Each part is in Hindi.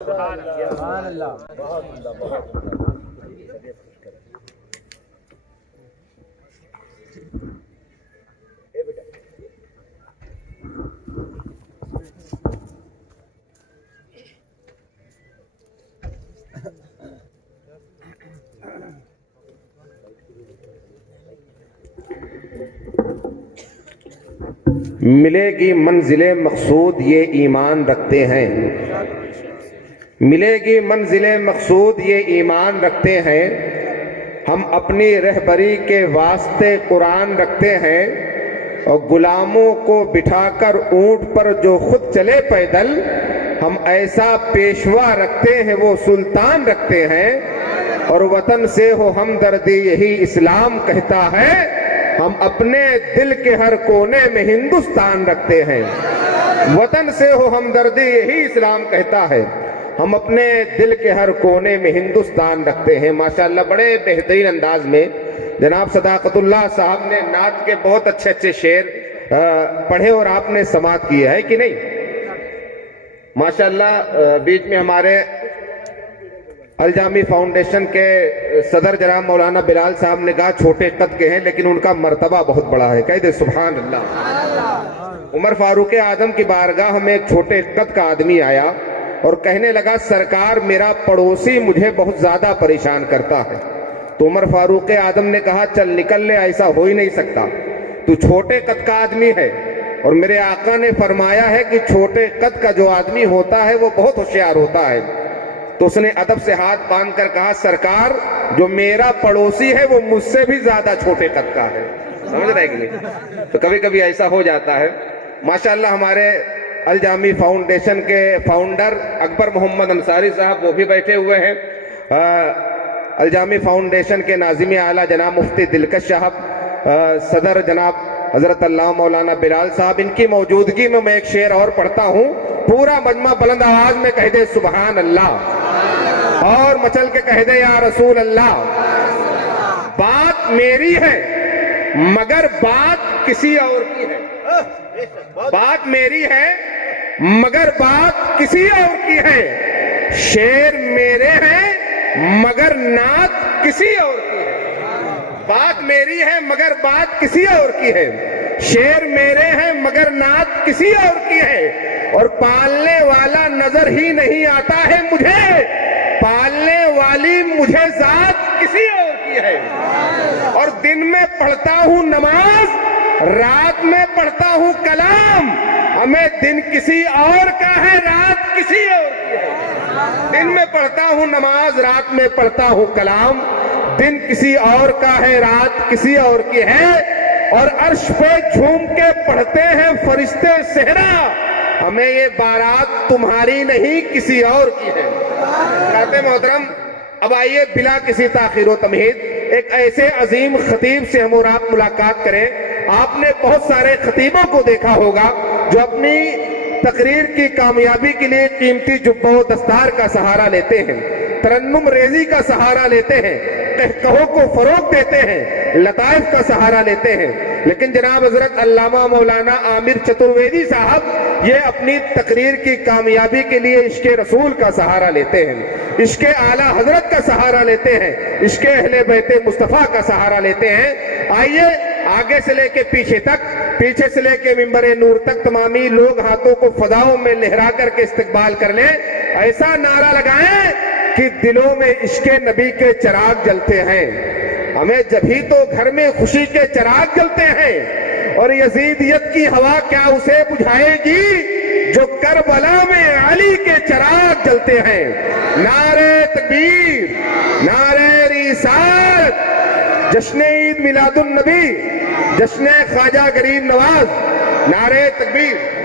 सुभान अल्लाह। बहुत उम्दा, बहुत उम्दा। मिलेगी मंजिले मकसूद ये ईमान रखते हैं, मिलेगी मंजिले मकसूद ये ईमान रखते हैं। हम अपनी रहबरी के वास्ते कुरान रखते हैं और गुलामों को बिठाकर ऊंट पर जो खुद चले पैदल, हम ऐसा पेशवा रखते हैं वो सुल्तान रखते हैं। और वतन से हो हमदर्दी यही इस्लाम कहता है, हम अपने दिल के हर कोने में हिंदुस्तान रखते हैं। वतन से हो हमदर्दी यही इस्लाम कहता है, हम अपने दिल के हर कोने में हिंदुस्तान रखते हैं। माशाअल्लाह बड़े बेहतरीन अंदाज में जनाब सदाकतुल्लाह साहब ने नात के बहुत अच्छे अच्छे शेर पढ़े और आपने समाअत किया है कि नहीं। माशाअल्लाह बीच में हमारे अलजामी फाउंडेशन के सदर जनाब मौलाना बिलाल साहब ने कहा छोटे कद के हैं लेकिन उनका मर्तबा बहुत बड़ा है। कह दे सुभान अल्लाह। उमर फारूक आजम की बारगाह में एक छोटे कद का आदमी आया और कहने लगा सरकार मेरा पड़ोसी मुझे बहुत ज्यादा परेशान करता है। तो उमर फारूक आजम ने कहा चल निकल ले, ऐसा हो ही नहीं सकता, तू छोटे कद का आदमी है और मेरे आका ने फरमाया है कि छोटे कद का जो आदमी होता है वो बहुत होशियार होता है। तो उसने अदब से हाथ बांध कर कहा सरकार जो मेरा पड़ोसी है वो मुझसे भी ज्यादा छोटे कद का है। समझ रहे कि नहीं। तो कभी कभी ऐसा हो जाता है। माशाअल्लाह हमारे अलजामी फाउंडेशन के फाउंडर अकबर मोहम्मद अंसारी साहब वो भी बैठे हुए हैं। अलजामी फाउंडेशन के नाज़िम आला जनाब मुफ्ती दिलकश साहब, सदर जनाब हजरत अल्लाह मौलाना बिलाल साहब, इनकी मौजूदगी में मैं एक शेर और पढ़ता हूँ। पूरा मजमा बुलंद आवाज में कह दे सुभान अल्लाह और मचल के कह दे या रसूल अल्लाह। बात मेरी है मगर बात किसी और की है, बात मेरी है मगर बात किसी और की है। शेर मेरे हैं मगर नात किसी और की है। बात मेरी है मगर बात किसी और की है। शेर मेरे हैं मगर नात किसी और की है। और पालने वाला नजर ही नहीं आता है मुझे, पालने वाली मुझे जात किसी और की है। और दिन में पढ़ता हूँ नमाज, रात में पढ़ता हूँ कलाम। हमें दिन किसी और का है, रात किसी और की है। दिन में पढ़ता हूँ नमाज, रात में पढ़ता हूँ कलाम। दिन किसी और का है, रात किसी और की है। और अर्श पे झूम के पढ़ते हैं फरिश्ते सेहरा, हमें ये बारात तुम्हारी नहीं किसी और की है। कहते मोहतरम, अब आइए बिला किसी ताखीर व तमहीद एक ऐसे अजीम खतीब से हम और आप मुलाकात करें। आपने बहुत सारे खतीबों को देखा होगा जो अपनी तकरीर की कामयाबी के लिए कीमती जुब्बों दस्तार का सहारा लेते हैं, तरन्नुम रेजी का सहारा लेते हैं, कहकहों को फरोग देते हैं, लताइफ का सहारा लेते हैं। लेकिन जनाब हजरत अल्लामा मौलाना आमिर चतुर्वेदी साहब ये अपनी तकरीर की कामयाबी के लिए इश्के रसूल का सहारा लेते हैं, इश्के आला हजरत का सहारा लेते हैं, इश्के अहले बैते मुस्तफा का सहारा लेते हैं। आइए आगे से लेके पीछे तक, पीछे से लेके मिंबरे नूर तक तमामी लोग हाथों को फदाओं में लहरा करके इस्तकबाल कर ले। ऐसा नारा लगाएं कि दिलों में इश्के नबी के चिराग जलते हैं। हमें जभी तो घर में खुशी के चिराग जलते हैं और यजीदियत की हवा क्या उसे बुझाएगी जो करबला में अली के चिराग जलते हैं। नारे तकबीर, नारे रिसालत, जश्न ईद मिलादुन नबी, जश्न ख्वाजा गरीब नवाज, नारे तकबीर।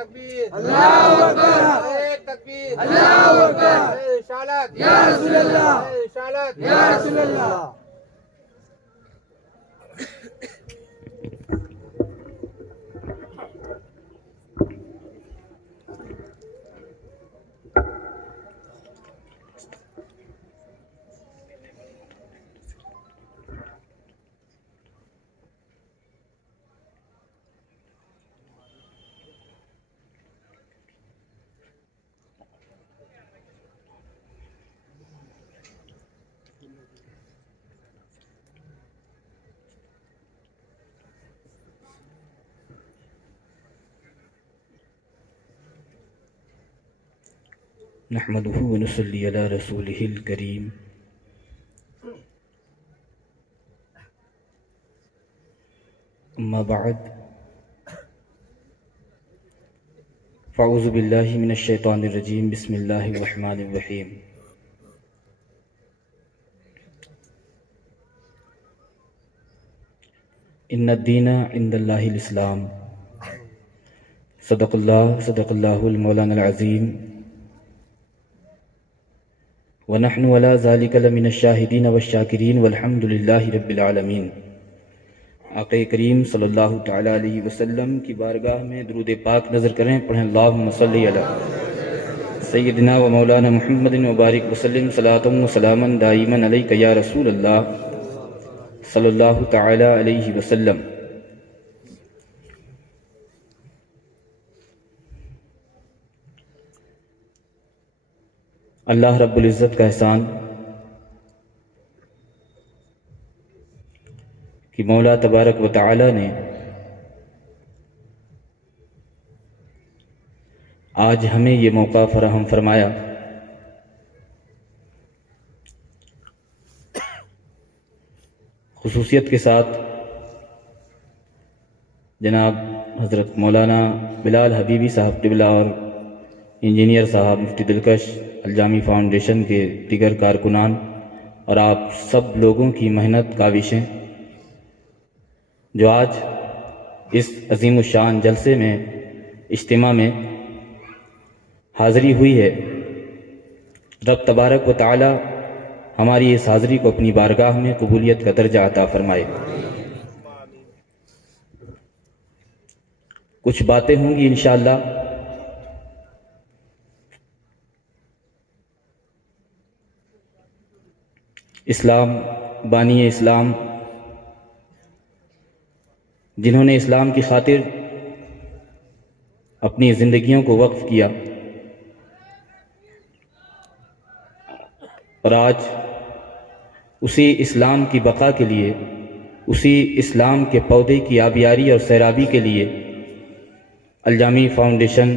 तकबीर, अल्लाहु अकबर, नारे तकबीर, अल्लाहु अकबर, नारे रिसालत या रसूल अल्लाह, नारे रिसालत या रसूल अल्लाह। नहमदुहु व नुसल्ली अला रसूलिहिल करीम। अम्मा बअद, फ़अऊज़ु बिल्लाहि मिनश शैतानिर रजीम, बिस्मिल्लाहिर रहमानिर रहीम। इन्नद दीना इंदल्लाहिल इस्लाम। सदक़ल्लाहुल मौलाना अज़ीम व नहनु अला ज़ालिका लमिनश शाहिदीन वश्शाकिरीन वल्हम्दुलिल्लाहि रब्बिल आलमीन। आक़ा करीम सल्लल्लाहु तआला अलैहि वसल्लम की बारगाह में दुरूद पाक नज़र करें, पढ़ें अल्लाहुम्मा सल्लि अला सय्यिदिना व मौलाना मुहम्मदिन व बारिक वसल्लिम सलातन व सलामन दाइमन अलैका या रसूल अल्लाह सल्लल्लाहु तआला अलैहि वसल्लम। अल्लाह रब्बुल इज़्ज़त का एहसान कि मौला तबारक व तआला ने आज हमें ये मौका फराहम फरमाया खुसूसियत के साथ जनाब हज़रत मौलाना बिलाल हबीबी साहब क़िबला और इंजीनियर साहब मुफ्ती दिलकश अलजामी फाउंडेशन के दीगर कारकुनान और आप सब लोगों की मेहनत काविशें जो आज इस अज़ीमुश्शान जलसे में इज्तिमा में हाज़री हुई है, रब तबारक व तआला हमारी इस हाज़री को अपनी बारगाह में कबूलियत का दर्जा अता फरमाए। कुछ बातें होंगी इंशाअल्लाह। इस्लाम, बानी इस्लाम, जिन्होंने इस्लाम की खातिर अपनी ज़िंदगियों को वक्फ किया और आज उसी इस्लाम की बका के लिए, उसी इस्लाम के पौधे की आबियारी और सैराबी के लिए अलजामी फाउंडेशन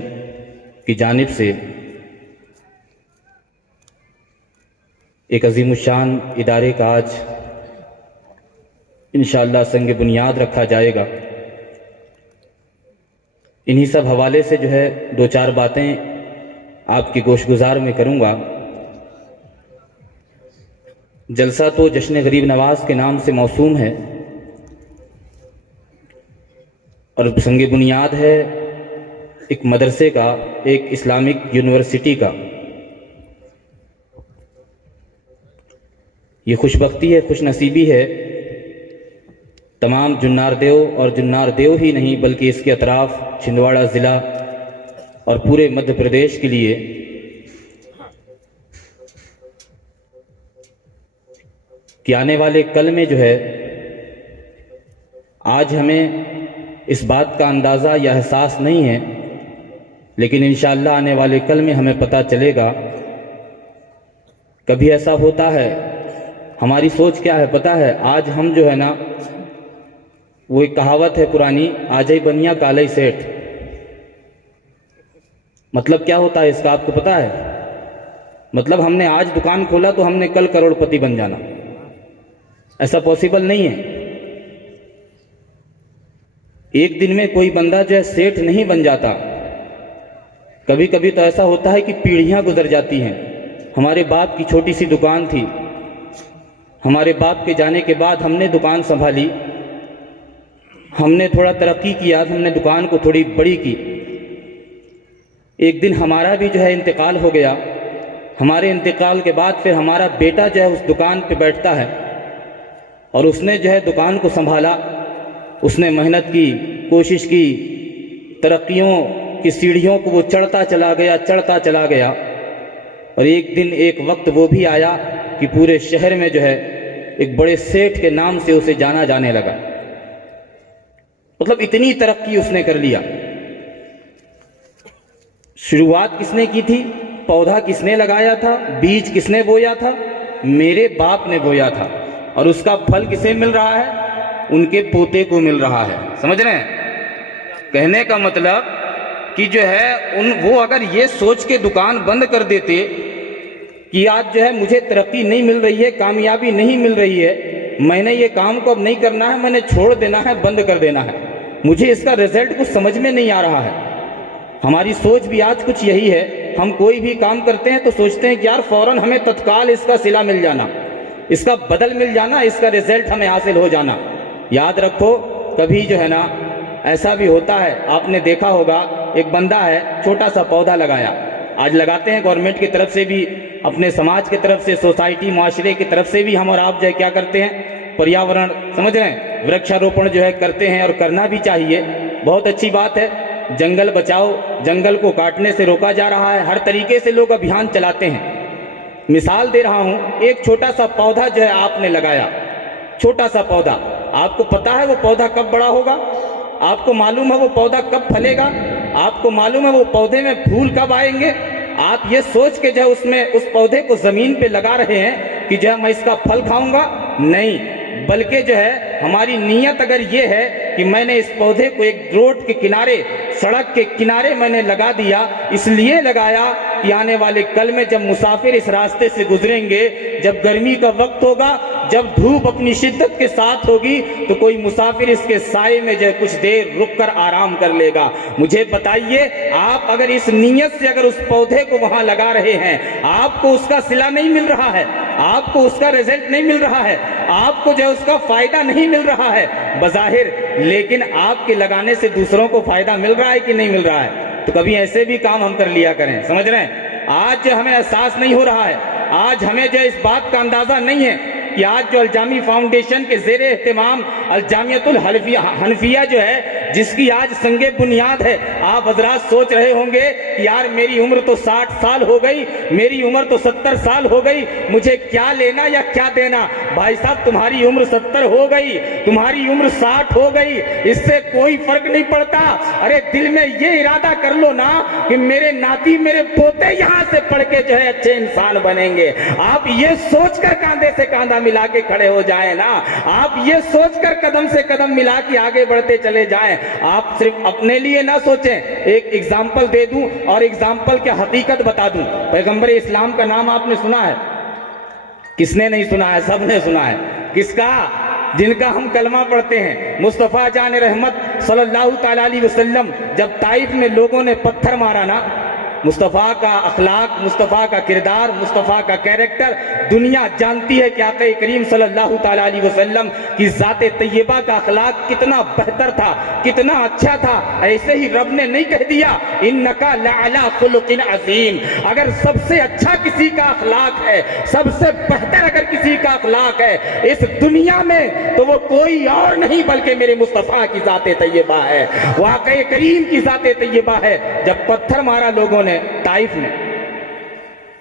की जानिब से एक अज़ीमुश्शान इदारे का आज इंशाअल्लाह संग बुनियाद रखा जाएगा। इन्हीं सब हवाले से जो है दो चार बातें आपके गोशगुजार में करूँगा। जलसा तो जश्न गरीब नवाज के नाम से मौसूम है और संग बुनियाद है एक मदरसे का, एक इस्लामिक यूनिवर्सिटी का। ये खुशबख्ती है, खुशनसीबी है तमाम जुन्नार देव और जुन्नार देव ही नहीं बल्कि इसके अतराफ़ छिंदवाड़ा ज़िला और पूरे मध्य प्रदेश के लिए कि आने वाले कल में जो है, आज हमें इस बात का अंदाज़ा या एहसास नहीं है, लेकिन इंशाअल्लाह आने वाले कल में हमें पता चलेगा। कभी ऐसा होता है, हमारी सोच क्या है पता है, आज हम जो है ना, वो एक कहावत है पुरानी, आज ही बनिया काले सेठ। मतलब क्या होता है इसका आपको पता है? मतलब हमने आज दुकान खोला तो हमने कल करोड़पति बन जाना, ऐसा पॉसिबल नहीं है। एक दिन में कोई बंदा जो है सेठ नहीं बन जाता। कभी कभी तो ऐसा होता है कि पीढ़ियां गुजर जाती हैं। हमारे बाप की छोटी सी दुकान थी, हमारे बाप के जाने के बाद हमने दुकान संभाली, हमने थोड़ा तरक्की किया, हमने दुकान को थोड़ी बड़ी की, एक दिन हमारा भी जो है इंतकाल हो गया। हमारे इंतकाल के बाद फिर हमारा बेटा जो है उस दुकान पे बैठता है और उसने जो है दुकान को संभाला। उसने मेहनत की, कोशिश की, तरक्कियों की सीढ़ियों को वो चढ़ता चला गया। और एक दिन एक वक्त वो भी आया कि पूरे शहर में जो है एक बड़े सेठ के नाम से उसे जाना जाने लगा। मतलब इतनी तरक्की उसने कर लिया। शुरुआत किसने की थी? पौधा किसने लगाया था? बीज किसने बोया था? मेरे बाप ने बोया था। और उसका फल किसे मिल रहा है? उनके पोते को मिल रहा है। समझ रहे हैं? कहने का मतलब कि जो है वो अगर ये सोच के दुकान बंद कर देते कि आज जो है मुझे तरक्की नहीं मिल रही है, कामयाबी नहीं मिल रही है, मैंने ये काम को अब नहीं करना है, मैंने छोड़ देना है, बंद कर देना है, मुझे इसका रिजल्ट कुछ समझ में नहीं आ रहा है। हमारी सोच भी आज कुछ यही है। हम कोई भी काम करते हैं तो सोचते हैं कि यार फौरन हमें तत्काल इसका सिला मिल जाना, इसका बदल मिल जाना, इसका रिजल्ट हमें हासिल हो जाना। याद रखो, कभी जो है ना ऐसा भी होता है, आपने देखा होगा एक बंदा है, छोटा सा पौधा लगाया। आज लगाते हैं गवर्नमेंट की तरफ से भी, अपने समाज की तरफ से, सोसाइटी मुआशरे की तरफ से भी हम और आप जो है क्या करते हैं, पर्यावरण, समझ रहे हैं, वृक्षारोपण जो है करते हैं और करना भी चाहिए। बहुत अच्छी बात है। जंगल बचाओ, जंगल को काटने से रोका जा रहा है। हर तरीके से लोग अभियान चलाते हैं। मिसाल दे रहा हूं, एक छोटा सा पौधा जो है आपने लगाया, छोटा सा पौधा, आपको पता है वो पौधा कब बड़ा होगा? आपको मालूम है वो पौधा कब फलेगा? आपको मालूम है वो पौधे में फूल कब आएंगे? आप ये सोच के जो उसमें उस पौधे को जमीन पे लगा रहे हैं कि जो है मैं इसका फल खाऊंगा, नहीं, बल्कि जो है हमारी नीयत अगर ये है कि मैंने इस पौधे को एक रोड के किनारे, सड़क के किनारे मैंने लगा दिया, इसलिए लगाया कि आने वाले कल में जब मुसाफिर इस रास्ते से गुजरेंगे, जब गर्मी का वक्त होगा, जब धूप अपनी शिद्दत के साथ होगी, तो कोई मुसाफिर इसके साए में जो कुछ देर रुककर आराम कर लेगा। मुझे बताइए, आप अगर इस नीयत से अगर उस पौधे को वहां लगा रहे हैं, आपको उसका सिला नहीं मिल रहा है, आपको उसका रिजल्ट नहीं मिल रहा है, आपको जो उसका फायदा नहीं मिल रहा है बजाहिर, लेकिन आपके लगाने से दूसरों को फायदा मिल रहा है कि नहीं मिल रहा है? तो कभी ऐसे भी काम हम कर लिया करें। समझ रहे हैं? आज जो हमें एहसास नहीं हो रहा है, आज हमें जो इस बात का अंदाजा नहीं है कि आज जो अलजामी फाउंडेशन के जेर एहतमाम अलजामियतुल हनफिया जो है, जिसकी आज संगे बुनियाद है, आप हजरात सोच रहे होंगे कि यार मेरी उम्र तो 60 साल हो गई, मेरी उम्र तो 70 साल हो गई, मुझे क्या लेना या क्या देना? भाई साहब, तुम्हारी उम्र 70 हो गई, तुम्हारी उम्र 60 हो गई, इससे कोई फर्क नहीं पड़ता। अरे दिल में ये इरादा कर लो ना कि मेरे नाती, मेरे पोते यहां से पढ़ के जो है अच्छे इंसान बनेंगे। आप ये सोचकर कांधे से कांधा मिला के खड़े हो जाएं ना, आप ये सोचकर कदम से कदम मिला के आगे बढ़ते चले जाएं। आप सिर्फ अपने लिए ना सोचें। एक एग्जाम्पल दे दूं और एग्जाम्पल की हकीकत बता दूं। पैगंबर इस्लाम का नाम आपने सुना है? किसने नहीं सुना है? सबने सुना है। किसका? जिनका हम कलमा पढ़ते हैं। मुस्तफ़ा जान रहमत सल्लल्लाहु ताला अलैहि वसल्लम, जब ताइफ में लोगों ने पत्थर मारा ना, मुस्तफ़ा का अखलाक, मुस्तफ़ा का किरदार, मुस्तफ़ा का कैरेक्टर दुनिया जानती है कि आक़ा करीम सल्लल्लाहु ताला अलैहि वसल्लम की ज़ात तय्यबा का अखलाक कितना बेहतर था, कितना अच्छा था। ऐसे ही रब ने नहीं कह दिया इन्नका लअला खुलुकिन अज़ीम? अगर सबसे अच्छा किसी का अखलाक है, सबसे बेहतर अगर किसी का अखलाक है इस दुनिया में, तो वो कोई और नहीं बल्कि मेरे मुस्तफ़ा की ज़ात तय्यबा है, वो आक़ा करीम की ज़ात तय्यबा है। जब पत्थर मारा लोगों ने ताइफ में,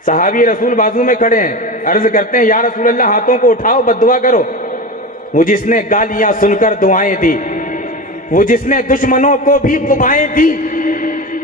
सहाबी रसूल बाजू में खड़े हैं, अर्ज करते हैं या रसूल अल्लाह, हाथों को उठाओ, बद्दुआ करो। वो जिसने गालियां सुनकर दुआएं दी, वो जिसने दुश्मनों को भी कुबाएं दी,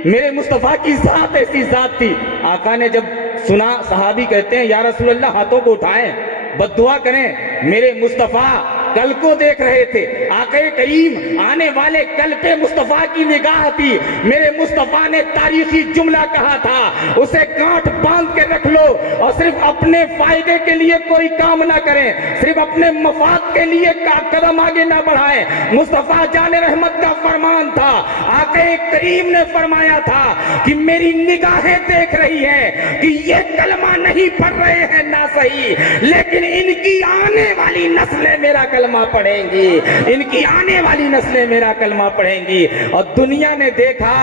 मेरे मुस्तफ़ा की जात ऐसी जात थी। आका ने जब सुना, सहाबी कहते हैं या रसूल अल्लाह, हाथों को उठाएं, बद्दुआ करें। मेरे मुस्तफ़ा कल को देख रहे थे, आक़ा करीम आने वाले कल पे मुस्तफ़ा की निगाह थी। मेरे मुस्तफ़ा ने तारीखी जुमला कहा था, उसे गांठ बांध के रख लो और सिर्फ अपने फायदे के लिए कोई काम ना करें, सिर्फ अपने मफाद के लिए कदम आगे ना बढ़ाएं। मुस्तफ़ा जाने रहमत का फरमान था, आक़ा करीम ने फरमाया था कि मेरी निगाहें देख रही है कि ये कलमा नहीं पढ़ रहे हैं ना सही, लेकिन इनकी आने वाली नस्लें मेरा कलमा कलमा पढ़ेंगी, इनकी आने वाली नस्लें मेरा कलमा पढ़ेंगी। और दुनिया ने देखा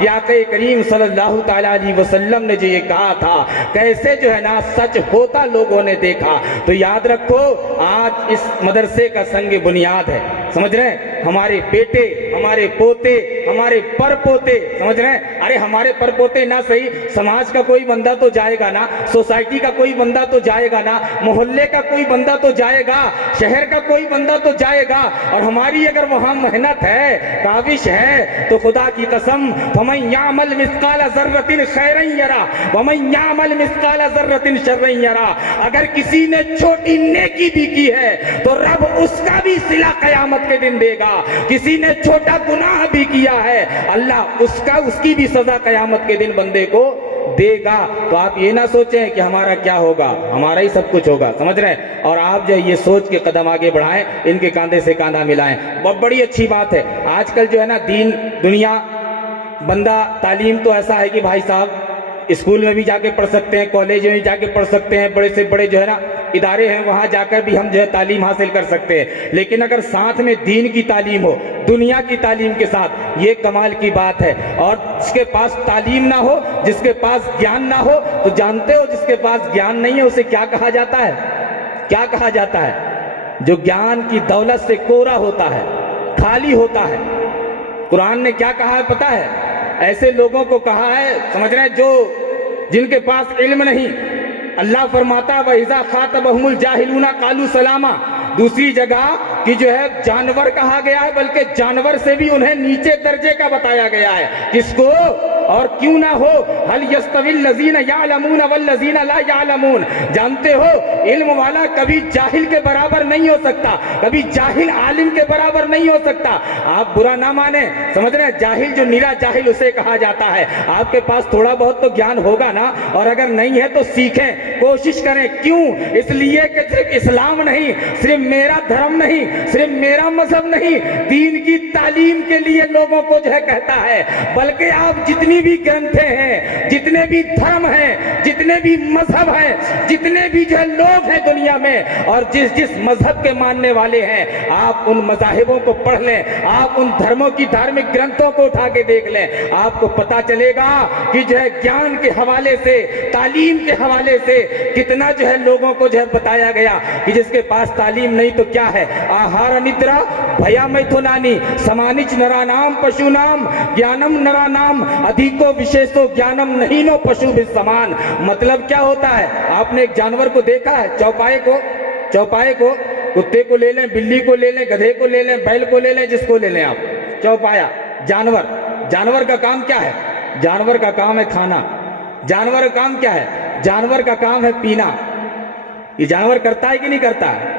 कि आक़ा करीम सल्लल्लाहु ताला अलैहि वसल्लम ने जो ये कहा था कैसे जो है ना सच होता लोगों ने देखा। तो याद रखो आज इस मदरसे का संग बुनियाद है, समझ रहे हैं, हमारे बेटे, हमारे पोते, हमारे परपोते, समझ रहे हैं, अरे हमारे परपोते ना सही, समाज का कोई बंदा तो जाएगा ना, सोसाइटी का कोई बंदा तो जाएगा ना, मोहल्ले का कोई बंदा तो जाएगा, शहर का कोई बंदा तो जाएगा। और हमारी अगर वहां मेहनत है, काविश है, तो खुदा की कसम फमन यामल मिस्काल ज़र्रतिन खैरन यरा वमन यामल मिस्काल ज़र्रतिन शर्रन यरा। अगर किसी ने छोटी नेकी भी की है तो रब उसका भी सिला कयामत के दिन देगा। किसी ने छोटा गुनाह भी किया है, अल्लाह उसकी भी सजा कयामत के दिन बंदे को देगा। तो आप ये ना सोचें कि हमारा क्या होगा, हमारा ही सब कुछ होगा, समझ रहे हैं। और आप जो ये सोच के कदम आगे बढ़ाएं, इनके कांधे से कांधा मिलाएं, बहुत बड़ी अच्छी बात है। आजकल जो है ना दीन दुनिया बंदा तालीम तो ऐसा है कि भाई साहब स्कूल में भी जाके पढ़ सकते हैं, कॉलेज में भी जाके पढ़ सकते हैं, बड़े से बड़े जो है ना इदारे हैं वहां जाकर भी हम जो है तालीम हासिल कर सकते हैं। लेकिन अगर साथ में दीन की तालीम हो, दुनिया की तालीम के साथ, ये कमाल की बात है। और जिसके पास तालीम ना हो, जिसके पास ज्ञान ना हो, तो जानते हो जिसके पास ज्ञान नहीं है उसे क्या कहा जाता है? क्या कहा जाता है? जो ज्ञान की दौलत से कोरा होता है, खाली होता है। कुरान ने क्या कहा है पता है? ऐसे लोगों को कहा है, समझ रहे हैं, जो जिनके पास इल्म नहीं। अल्लाह फरमाता व इज़ा खातबहुमुल जाहिलूना कालू सलामा। दूसरी जगह कि जो है जानवर कहा गया है, बल्कि जानवर से भी उन्हें नीचे दर्जे का बताया गया है। किसको? और क्यों ना हो, हल यस्तविल लज़ीना यालमून वल लज़ीना ला यालमून। जानते हो इल्म वाला कभी जाहिल के बराबर नहीं हो सकता, कभी जाहिल आलिम के बराबर नहीं हो सकता। आप बुरा ना माने, समझ रहे हैं, जाहिल जो निरा जाहिल उसे कहा जाता है। आपके पास थोड़ा बहुत तो ज्ञान होगा ना, और अगर नहीं है तो सीखें, कोशिश करें। क्यों? इसलिए कि सिर्फ इस्लाम नहीं, सिर्फ मेरा धर्म नहीं, सिर्फ मेरा मजहब नहीं, दीन की तालीम के लिए लोगों को जो है कहता है। बल्कि आप जितनी भी ग्रंथें हैं, जितने भी धर्म हैं, जितने भी मजहब हैं, जितने भी जो है लोग हैं दुनिया में, और जिस जिस मजहब के मानने वाले हैं, आप उन मजाहिबों को पढ़ लें, आप उन धर्मों की धार्मिक ग्रंथों को उठा के देख लें, आपको पता चलेगा कि जो है ज्ञान के हवाले से, तालीम के हवाले से कितना जो है लोगों को जो है बताया गया कि जिसके पास तालीम नहीं तो क्या है। आहार निद्रा भया मैथुनानी समानिच नरानाम पशुनाम ज्ञानम नरानाम अधिको विशेषो ज्ञानम नहीं नो पशु भी समान। मतलब क्या होता है? आपने एक जानवर को देखा है, चौपाए को, कुत्ते को ले लें, बिल्ली को ले लें, गधे को ले लें, बैल को ले लें, जिसको ले लें आप, चौपाया जानवर का काम क्या है? जानवर का काम है खाना। जानवर का काम क्या है? जानवर का काम है पीना। ये जानवर करता है कि नहीं करता है?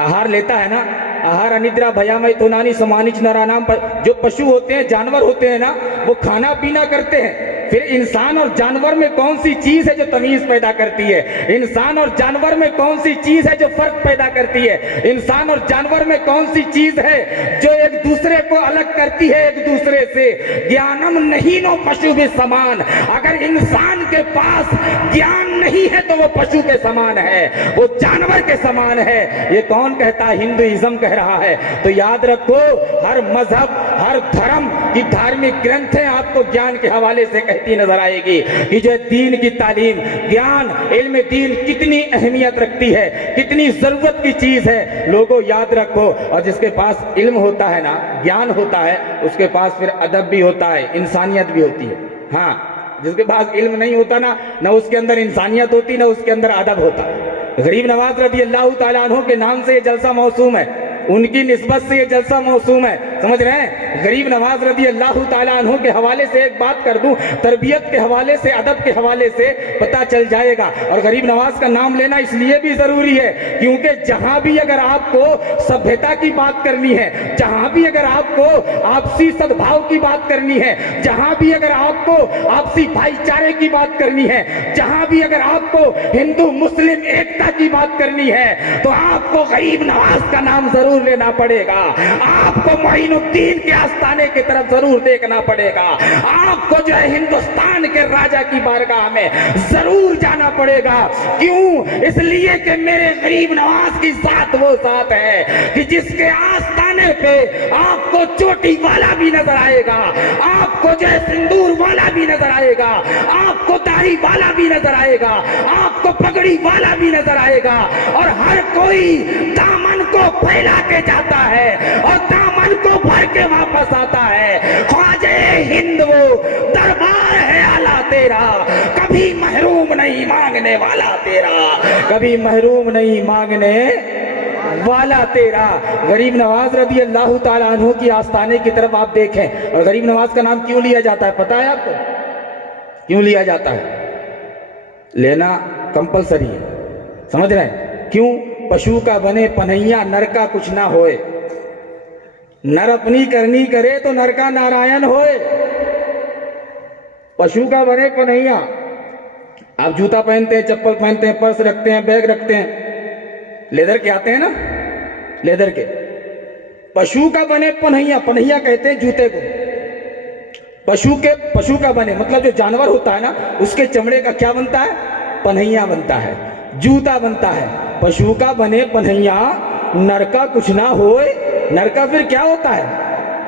आहार लेता है ना। आहार अनिद्रा भयामय तुनानी समानिच नरानाम। जो पशु होते हैं, जानवर होते हैं ना, वो खाना पीना करते हैं। फिर इंसान और जानवर में कौन सी चीज है जो तमीज पैदा करती है? इंसान और जानवर में कौन सी चीज है जो फर्क पैदा करती है? इंसान और जानवर में कौन सी चीज है जो एक दूसरे को अलग करती है एक दूसरे से? ज्ञानम नहीं नो पशु भी समान। अगर इंसान के पास ज्ञान नहीं है तो वो पशु के समान है, वो जानवर के समान है। ये कौन कहता है? हिंदुइज्म कह रहा है। तो याद रखो, हर मजहब, हर धर्म की धार्मिक ग्रंथें आपको ज्ञान के हवाले से कहती नजर आएगी कि जो दीन की तालीम, ज्ञान, इल्म दीन कितनी अहमियत रखती है, कितनी जरूरत की चीज है। लोगों याद रखो, और जिसके पास इल्म होता है ना, ज्ञान होता है, उसके पास फिर अदब भी होता है, इंसानियत भी होती है। हाँ, जिसके पास इल्म नहीं होता ना उसके अंदर इंसानियत होती, ना उसके अंदर अदब होता। गरीब नवाज रज़ी अल्लाह तआला अन्हु के नाम से ये जलसा मौसूम है, उनकी निस्बत से ये जलसा मौसूम है, समझ रहे हैं। गरीब नवाज रज़ी अल्लाह तआला अन्हु के हवाले से एक बात कर दूं, तरबियत के हवाले से, अदब के हवाले से पता चल जाएगा। और गरीब नवाज का नाम लेना इसलिए भी जरूरी है क्योंकि जहां भी अगर आपको सभ्यता की बात करनी है, जहां भी अगर आपको आपसी सद्भाव की बात करनी है, जहां भी अगर आपको आपसी भाईचारे की बात करनी है, जहां भी अगर आपको हिंदू मुस्लिम एकता की बात करनी है, तो आपको गरीब नवाज का नाम जरूर जरूर लेना पड़ेगा, आपको मोइनुद्दीन के आस्थाने की तरफ जरूर देखना पड़ेगा, आपको जो है हिंदुस्तान के राजा की बारगाह में जरूर जाना पड़ेगा। क्यों? इसलिए कि मेरे गरीब नवाज की जात वो जात है कि जिसके आस्थाने पे आपको चोटी वाला भी नजर आएगा, आपको जो है सिंदूर वाला भी नजर आएगा, आपको दाढ़ी वाला भी नजर आएगा, आपको पगड़ी वाला भी नजर आएगा, और हर कोई दामन को फैला के जाता है और दामन को भर के वापस आता है। ख्वाजे हिंद वो दरबार है आला तेरा, कभी महरूम नहीं मांगने वाला तेरा, कभी महरूम नहीं मांगने वाला तेरा। गरीब नवाज रदी अल्लाह ताला अन्हु की आस्थाने की तरफ आप देखें, और गरीब नवाज का नाम क्यों लिया जाता है पता है आपको? क्यों लिया जाता है? लेना कंपलसरी है, समझ रहे हैं? क्यों? पशु का बने पनैया नर का कुछ ना होए, नर अपनी करनी करे तो नर का नारायण होए। पशु का बने पनैया, आप जूता पहनते हैं, चप्पल पहनते हैं, पर्स रखते हैं, बैग रखते हैं, लेदर के आते हैं ना, लेदर के। पशु का बने पनैया, पनैया कहते हैं जूते को। पशु का बने मतलब जो जानवर होता है ना, उसके चमड़े का क्या बनता है? पनैया बनता है, जूता बनता है। पशु का बने पनैया नर का कुछ ना होए, नर का फिर क्या होता है?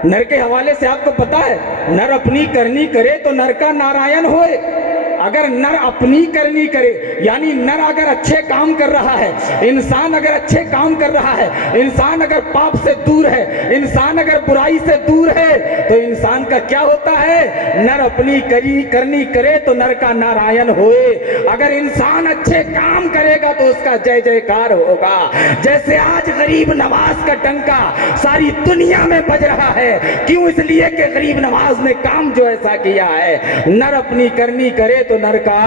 नर के हवाले से आपको पता है, नर अपनी करनी करे तो नर का नारायण होए। अगर नर अपनी करनी करे, यानी नर अगर अच्छे काम कर रहा है, इंसान अगर अच्छे काम कर रहा है, इंसान अगर पाप से दूर है, इंसान अगर बुराई से दूर है, तो इंसान का क्या होता है? नर अपनी करनी करे तो नर का नारायण होए। अगर इंसान अच्छे काम करेगा तो उसका जय जयकार होगा। जैसे आज गरीब नवाज का डंका सारी दुनिया में बज रहा है, क्यों? इसलिए कि गरीब नवाज ने काम जो ऐसा किया है, नर अपनी करनी करे तो नर का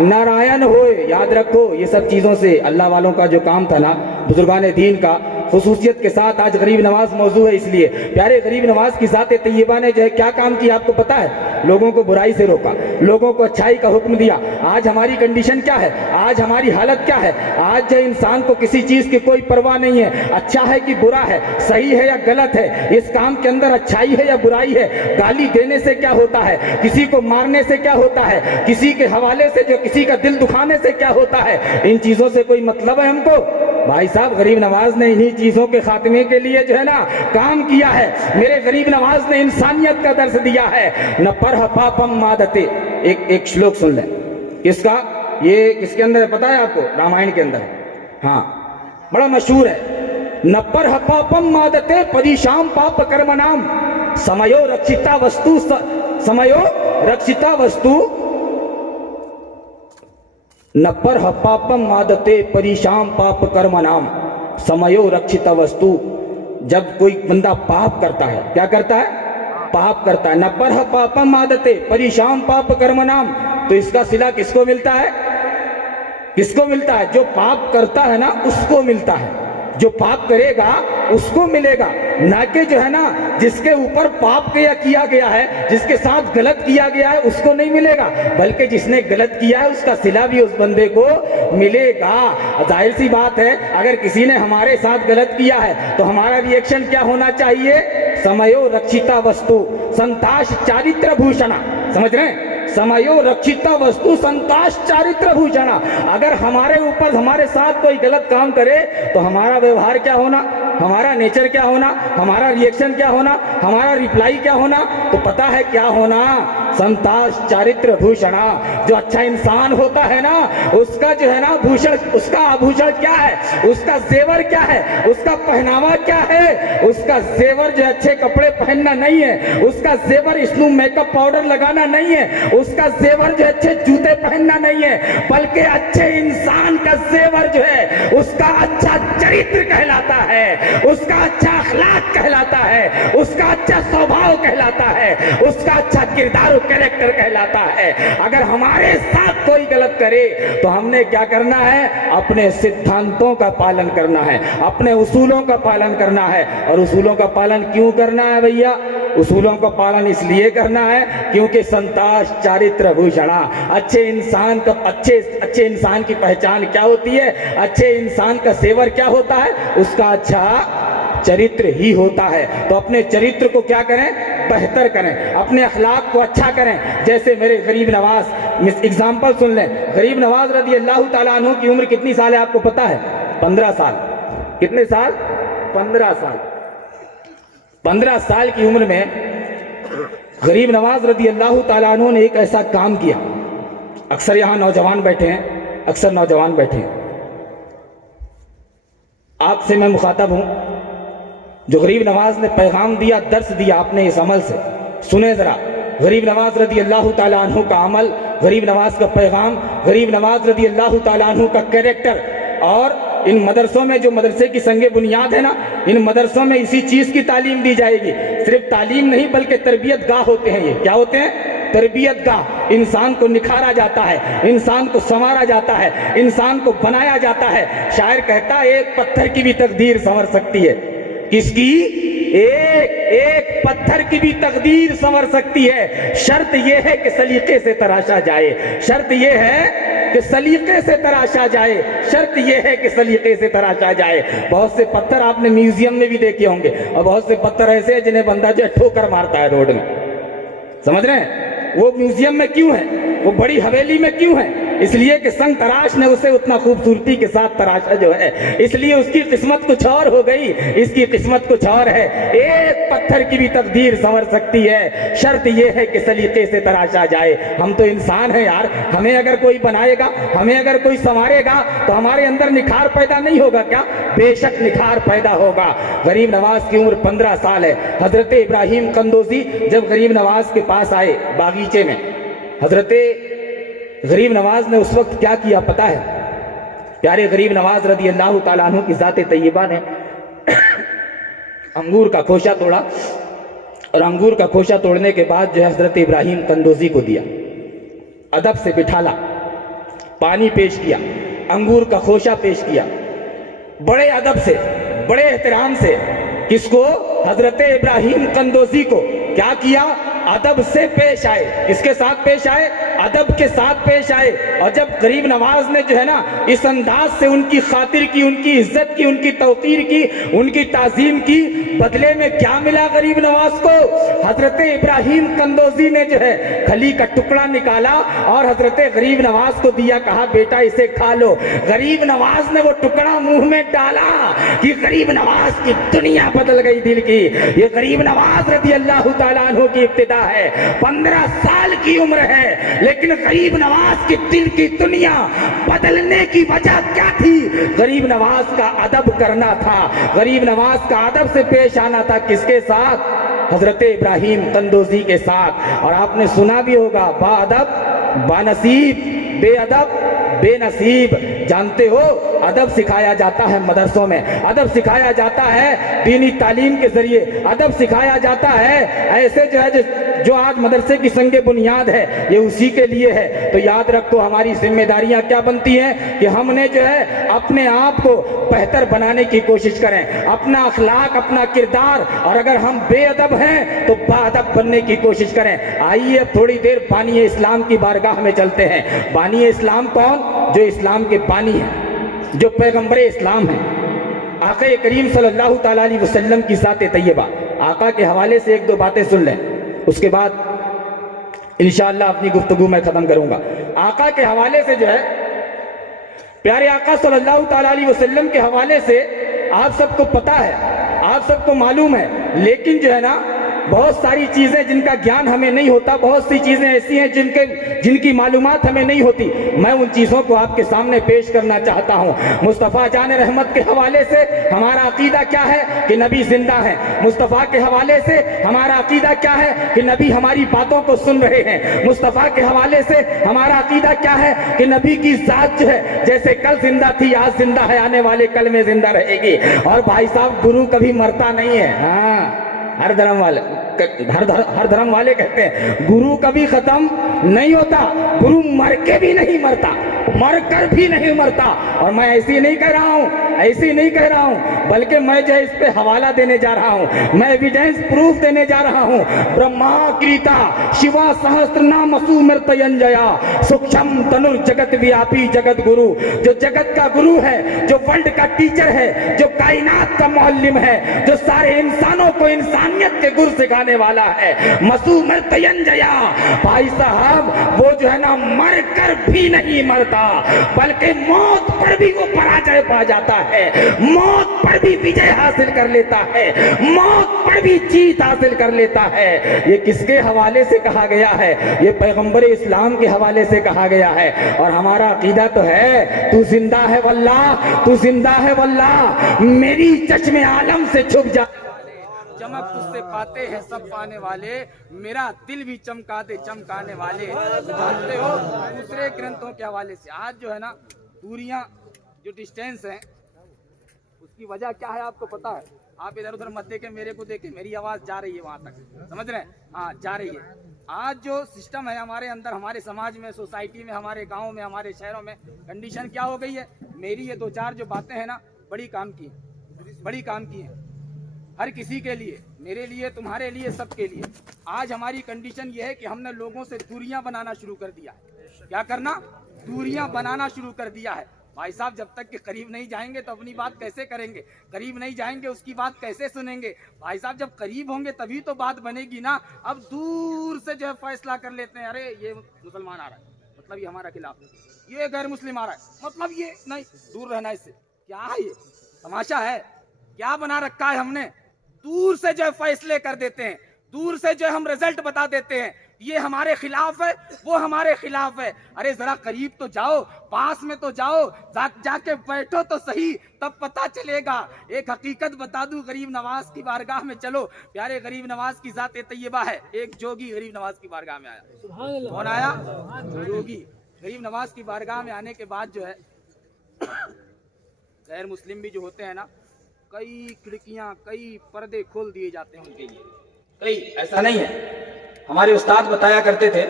नारायण होए। याद रखो, ये सब चीजों से अल्लाह वालों का जो काम था ना, बुजुर्गान दीन का, खुसूसियत के साथ आज गरीब नवाज मौजू है। इसलिए प्यारे गरीब नवाज की ज़ात तैयबा ने जो है क्या काम किया आपको पता है? लोगों को बुराई से रोका, लोगों को अच्छाई का हुक्म दिया। आज हमारी कंडीशन क्या है? आज हमारी हालत क्या है? आज जो इंसान को किसी चीज की कोई परवाह नहीं है, अच्छा है कि बुरा है, सही है या गलत है, इस काम के अंदर अच्छाई है या बुराई है। गाली देने से क्या होता है, किसी को मारने से क्या होता है, किसी के हवाले से जो किसी का दिल दुखाने से क्या होता है, इन चीजों से कोई मतलब है हमको? भाई साहब, गरीब नवाज ने इन्हीं चीजों के खात्मे के लिए जो है ना काम किया है। मेरे गरीब नवाज ने इंसानियत का दर्स दिया है। न पर पापम मादते, एक श्लोक सुन लें इसका, ये किसके अंदर है पता है आपको? रामायण के अंदर। हाँ, बड़ा मशहूर है। न पर पापम मादते परिशाम पाप कर्म नाम समयो रक्षिता वस्तु, समयो रक्षिता वस्तु, न पर पापम मादते परिशाम पाप कर्म नाम समयो रक्षित वस्तु। जब कोई बंदा पाप करता है, क्या करता है? पाप करता है। न पर पापम मादते परिशाम पाप कर्म नाम, तो इसका सिला किसको मिलता है? किसको मिलता है? जो पाप करता है ना उसको मिलता है, जो पाप करेगा उसको मिलेगा, ना कि जो है ना जिसके ऊपर पाप किया गया है, जिसके साथ गलत किया गया है उसको नहीं मिलेगा, बल्कि जिसने गलत किया है उसका सिला भी उस बंदे को मिलेगा। जाहिर सी बात है, अगर किसी ने हमारे साथ गलत किया है तो हमारा रिएक्शन क्या होना चाहिए? समयो रक्षिता वस्तु संताश चारित्र भूषणा। समझ रहे हैं? समयो रक्षिता वस्तु संताश चारित्र भूषणा। अगर हमारे ऊपर, हमारे साथ कोई गलत काम करे तो हमारा व्यवहार क्या होना, हमारा नेचर क्या होना, हमारा रिएक्शन क्या होना, हमारा रिप्लाई क्या होना? तो पता है क्या होना? संताश चारित्र भूषणा। जो अच्छा इंसान होता है ना, उसका जो है ना भूषण, उसका आभूषण क्या है, उसका जेवर क्या है, उसका पहनावा क्या है? उसका जेवर जो अच्छे कपड़े पहनना नहीं है, उसका जेवर स्नू मेकअप पाउडर लगाना नहीं है, उसका जेवर जो अच्छे जूते पहनना नहीं है, बल्कि अच्छे इंसान का जेवर जो है उसका अच्छा चरित्र कहलाता है, उसका अच्छा अखलाक कहलाता है, उसका अच्छा स्वभाव कहलाता है, उसका अच्छा किरदार कैरेक्टर कहलाता है। अगर हमारे साथ कोई गलत करे तो हमने क्या करना है? अपने सिद्धांतों का पालन करना है, अपने उसूलों का पालन करना है। और उसूलों का पालन क्यों करना है भैया? उसूलों का पालन इसलिए करना है क्योंकि संताश चारित्र भूषणा। अच्छे इंसान का, अच्छे इंसान की पहचान क्या होती है? अच्छे इंसान का सेवर क्या होता है? उसका अच्छा चरित्र ही होता है। तो अपने चरित्र को क्या करें, बेहतर करें, अपने अखलाक को अच्छा करें। जैसे मेरे गरीब नवाज एग्जाम्पल सुन लें, गरीब नवाज रदी अल्लाह ताला अन्हु की उम्र कितनी साल है आपको पता है? 15 साल। कितने साल? 15 साल। 15 साल की उम्र में गरीब नवाज रदी अल्लाह ताला अन्हु ने एक ऐसा काम किया। अक्सर यहां नौजवान बैठे हैं, अक्सर नौजवान बैठे हैं, आपसे मैं मुखातब हूं। जो गरीब नवाज ने पैगाम दिया, दर्स दिया आपने इस अमल से, सुने जरा। गरीब नवाज रदी अल्लाह ताला अन्हु का अमल, गरीब नवाज का पैगाम, गरीब नवाज रदी अल्लाह ताला अन्हु का कैरेक्टर। और इन मदरसों में जो मदरसे की संगे बुनियाद है ना, इन मदरसों में इसी चीज की तालीम दी जाएगी। सिर्फ तालीम नहीं बल्कि तरबियत गाह होते हैं। ये क्या होते हैं? तरबियत गाह। इंसान को निखारा जाता है, इंसान को संवारा जाता है, इंसान को बनाया जाता है। शायर कहता है एक पत्थर की भी तकदीर संवर सकती है। किसकी? एक पत्थर की भी तकदीर संवर सकती है। शर्त यह है कि सलीके से तराशा जाए, शर्त यह है कि सलीके से तराशा जाए, शर्त यह है कि सलीके से तराशा जाए। बहुत से पत्थर आपने म्यूजियम में भी देखे होंगे, और बहुत से पत्थर ऐसे हैं जिन्हें बंदा जो है ठोकर मारता है रोड में। समझ रहे हैं? वो म्यूजियम में क्यों है, वो बड़ी हवेली में क्यों है? इसलिए कि संग तराश ने उसे उतना खूबसूरती के साथ तराशा जो है, इसलिए उसकी किस्मत कुछ और हो गई, इसकी किस्मत कुछ और है। एक पत्थर की भी तकदीर संवर सकती है, शर्त यह है कि सलीके से तराशा जाए। हम तो इंसान हैं यार, हमें अगर कोई बनाएगा, हमें अगर कोई संवारेगा तो हमारे अंदर निखार पैदा नहीं होगा क्या? बेशक निखार पैदा होगा। गरीब नवाज की उम्र 15 साल है। हजरत इब्राहिम कंदोजी जब गरीब नवाज के पास आए बागीचे में, हजरत गरीब नवाज ने उस वक्त क्या किया पता है? प्यारे गरीब नवाज रदी अल्लाह ताला अन्हु की जाते तैयबा ने अंगूर का खोशा तोड़ा, और अंगूर का खोशा तोड़ने के बाद जो है हजरत इब्राहिम कंदोजी को दिया, अदब से बिठाला, पानी पेश किया, अंगूर का खोशा पेश किया, बड़े अदब से, बड़े एहतराम से। किसको? हजरत इब्राहिम कंदोजी को। क्या किया? अदब से पेश आए। किसके साथ पेश आए? अदब के साथ पेश आए। और जब गरीब नवाज ने जो है ना इस अंदाज से उनकी खातिर की, उनकी इज्जत की, उनकी तौकीर की, उनकी ताजीम की, बदले में क्या मिला गरीब नवाज को? हजरत इब्राहिम कंदोजी ने जो है खली का टुकड़ा निकाला और हजरत गरीब नवाज को दिया, कहा बेटा इसे खा लो। गरीब नवाज ने वो टुकड़ा मुंह में डाला कि गरीब नवाज की दुनिया बदल गई दिल की। ये गरीब नवाज रज़ी अल्लाह ताला अन्हु की इब्तिदा है। 15 साल की उम्र है, लेकिन गरीब नवाज की दिल की दुनिया बदलने की वजह क्या थी? गरीब नवाज का अदब करना था, गरीब नवाज का अदब से पेश आना था। किसके साथ? हजरत इब्राहिम कंदोजी के साथ। और आपने सुना भी होगा, बाअदब बानसीब, बेअदब बेनसीब। जानते हो, अदब सिखाया जाता है मदरसों में, अदब सिखाया जाता है दीनी तालीम के जरिए, अदब सिखाया जाता है ऐसे जो है जो आज मदरसे की संगे बुनियाद है, ये उसी के लिए है। तो याद रखो, हमारी जिम्मेदारियां क्या बनती हैं कि हमने जो है अपने आप को बेहतर बनाने की कोशिश करें, अपना अखलाक, अपना किरदार, और अगर हम बेअदब हैं तो बाअदब बनने की कोशिश करें। आइए अब थोड़ी देर बानी इस्लाम की बारगाह में चलते हैं। बानी इस्लाम कौन? जो इस्लाम के बानी है, जो पैगंबर इस्लाम है, आका करीम सल्लल्लाहु ताला अलैहि वसल्लम की ज़ात तैयबा। आका के हवाले से एक दो बातें सुन लें, उसके बाद इंशाअल्लाह अपनी गुफ्तगू मैं खत्म करूंगा। आका के हवाले से जो है, प्यारे आका सल्लल्लाहु ताला अलैहि वसल्लम के हवाले से आप सबको पता है, आप सबको मालूम है, लेकिन जो है ना बहुत सारी चीजें जिनका ज्ञान हमें नहीं होता, बहुत सी चीजें ऐसी हैं जिनकी मालूमात हमें नहीं होती। मैं उन चीजों को आपके सामने पेश करना चाहता हूं। मुस्तफ़ा जान रहमत के हवाले से हमारा अकीदा क्या है कि नबी जिंदा है। मुस्तफ़ा के हवाले से हमारा अकीदा क्या है कि नबी हमारी बातों को सुन रहे हैं। मुस्तफ़ा के हवाले से हमारा अकीदा क्या है कि नबी की जात जो है जैसे कल जिंदा थी, आज जिंदा है, आने वाले कल में जिंदा रहेगी। और भाई साहब, गुरु कभी मरता नहीं है। हाँ, हर धर्म वाले कहते हैं गुरु कभी खत्म नहीं होता, गुरु मर के भी नहीं मरता, मर कर भी नहीं मरता। और मैं ऐसे नहीं कह रहा हूं ऐसे ही नहीं कह रहा हूं, बल्कि मैं जो है इस पे हवाला देने जा रहा हूं, मैं एविडेंस प्रूफ देने जा रहा हूं। ब्रह्मा कृता शिवा सहस्त्र नाम सुमृतयंजया सूक्ष्म तनुर जगत व्यापी जगत गुरु, जो जगत का गुरु है, जो वर्ल्ड का टीचर है, जो कायनात का मुअल्लिम है, जो सारे इंसानों को इंसानियत के गुर सिखाने वाला है, मसूमृतयंजया। भाई साहब वो जो है ना मर कर भी नहीं मरता, बल्कि मौत पर भी वो पराजय पा जाता है, मौत पर भी विजय हासिल कर लेता है, मौत पर भी जीत हासिल कर लेता है। ये किसके हवाले से कहा गया है? ये पैगंबर इस्लाम के हवाले से कहा गया है। और हमारा अकीदा तो है तू जिंदा है वल्लाह, तू जिंदा है वल्लाह, मेरी चश्मे आलम से छुप जा, चमक तुझसे पाते हैं सब पाने वाले, मेरा दिल भी चमका दे चमकाने वाले। जानते हो दूसरे ग्रंथों के हवाले से आज जो है ना दूरियां, जो डिस्टेंस है, उसकी वजह क्या है आपको पता है? आप इधर उधर मत देखें, मेरे को देखें, मेरी आवाज जा रही है वहां तक, समझ रहे हैं? हाँ जा रही है। आज जो सिस्टम है हमारे अंदर, हमारे समाज में, सोसाइटी में, हमारे गाँव में, हमारे शहरों में कंडीशन क्या हो गई है? मेरी ये दो चार जो बातें हैं ना बड़ी काम की, बड़ी काम की है हर किसी के लिए, मेरे लिए, तुम्हारे लिए, सबके लिए। आज हमारी कंडीशन ये है कि हमने लोगों से दूरियां बनाना शुरू कर दिया है। क्या करना? दूरियां बनाना शुरू कर दिया है। भाई साहब जब तक के करीब नहीं जाएंगे तो अपनी बात कैसे करेंगे? करीब नहीं जाएंगे उसकी बात कैसे सुनेंगे? भाई साहब जब करीब होंगे तभी तो बात बनेगी ना। अब दूर से जो है फैसला कर लेते हैं, अरे ये मुसलमान आ रहा है मतलब ये हमारा खिलाफ, ये गैर मुस्लिम आ रहा है मतलब ये नहीं, दूर रहना इससे। क्या है ये तमाशा है? क्या बना रखा है हमने? दूर से जो है फैसले कर देते हैं, दूर से जो है हम रिजल्ट बता देते हैं, ये हमारे खिलाफ है, वो हमारे खिलाफ है। अरे जरा करीब तो जाओ, पास में तो जाओ, जाके बैठो तो सही, तब पता चलेगा। एक हकीकत बता दूं, गरीब नवाज की बारगाह में चलो, प्यारे गरीब नवाज की ज़ात तैयबा है। एक जोगी गरीब नवाज की बारगाह में आया। कौन आया? जोगी। गरीब नवाज की बारगाह में आने के बाद जो है गैर मुस्लिम भी जो होते हैं ना, कई खिड़कियां, कई पर्दे खोल दिए जाते हैं उनके लिए। कई, ऐसा नहीं है। हमारे उस्ताद बताया करते थे,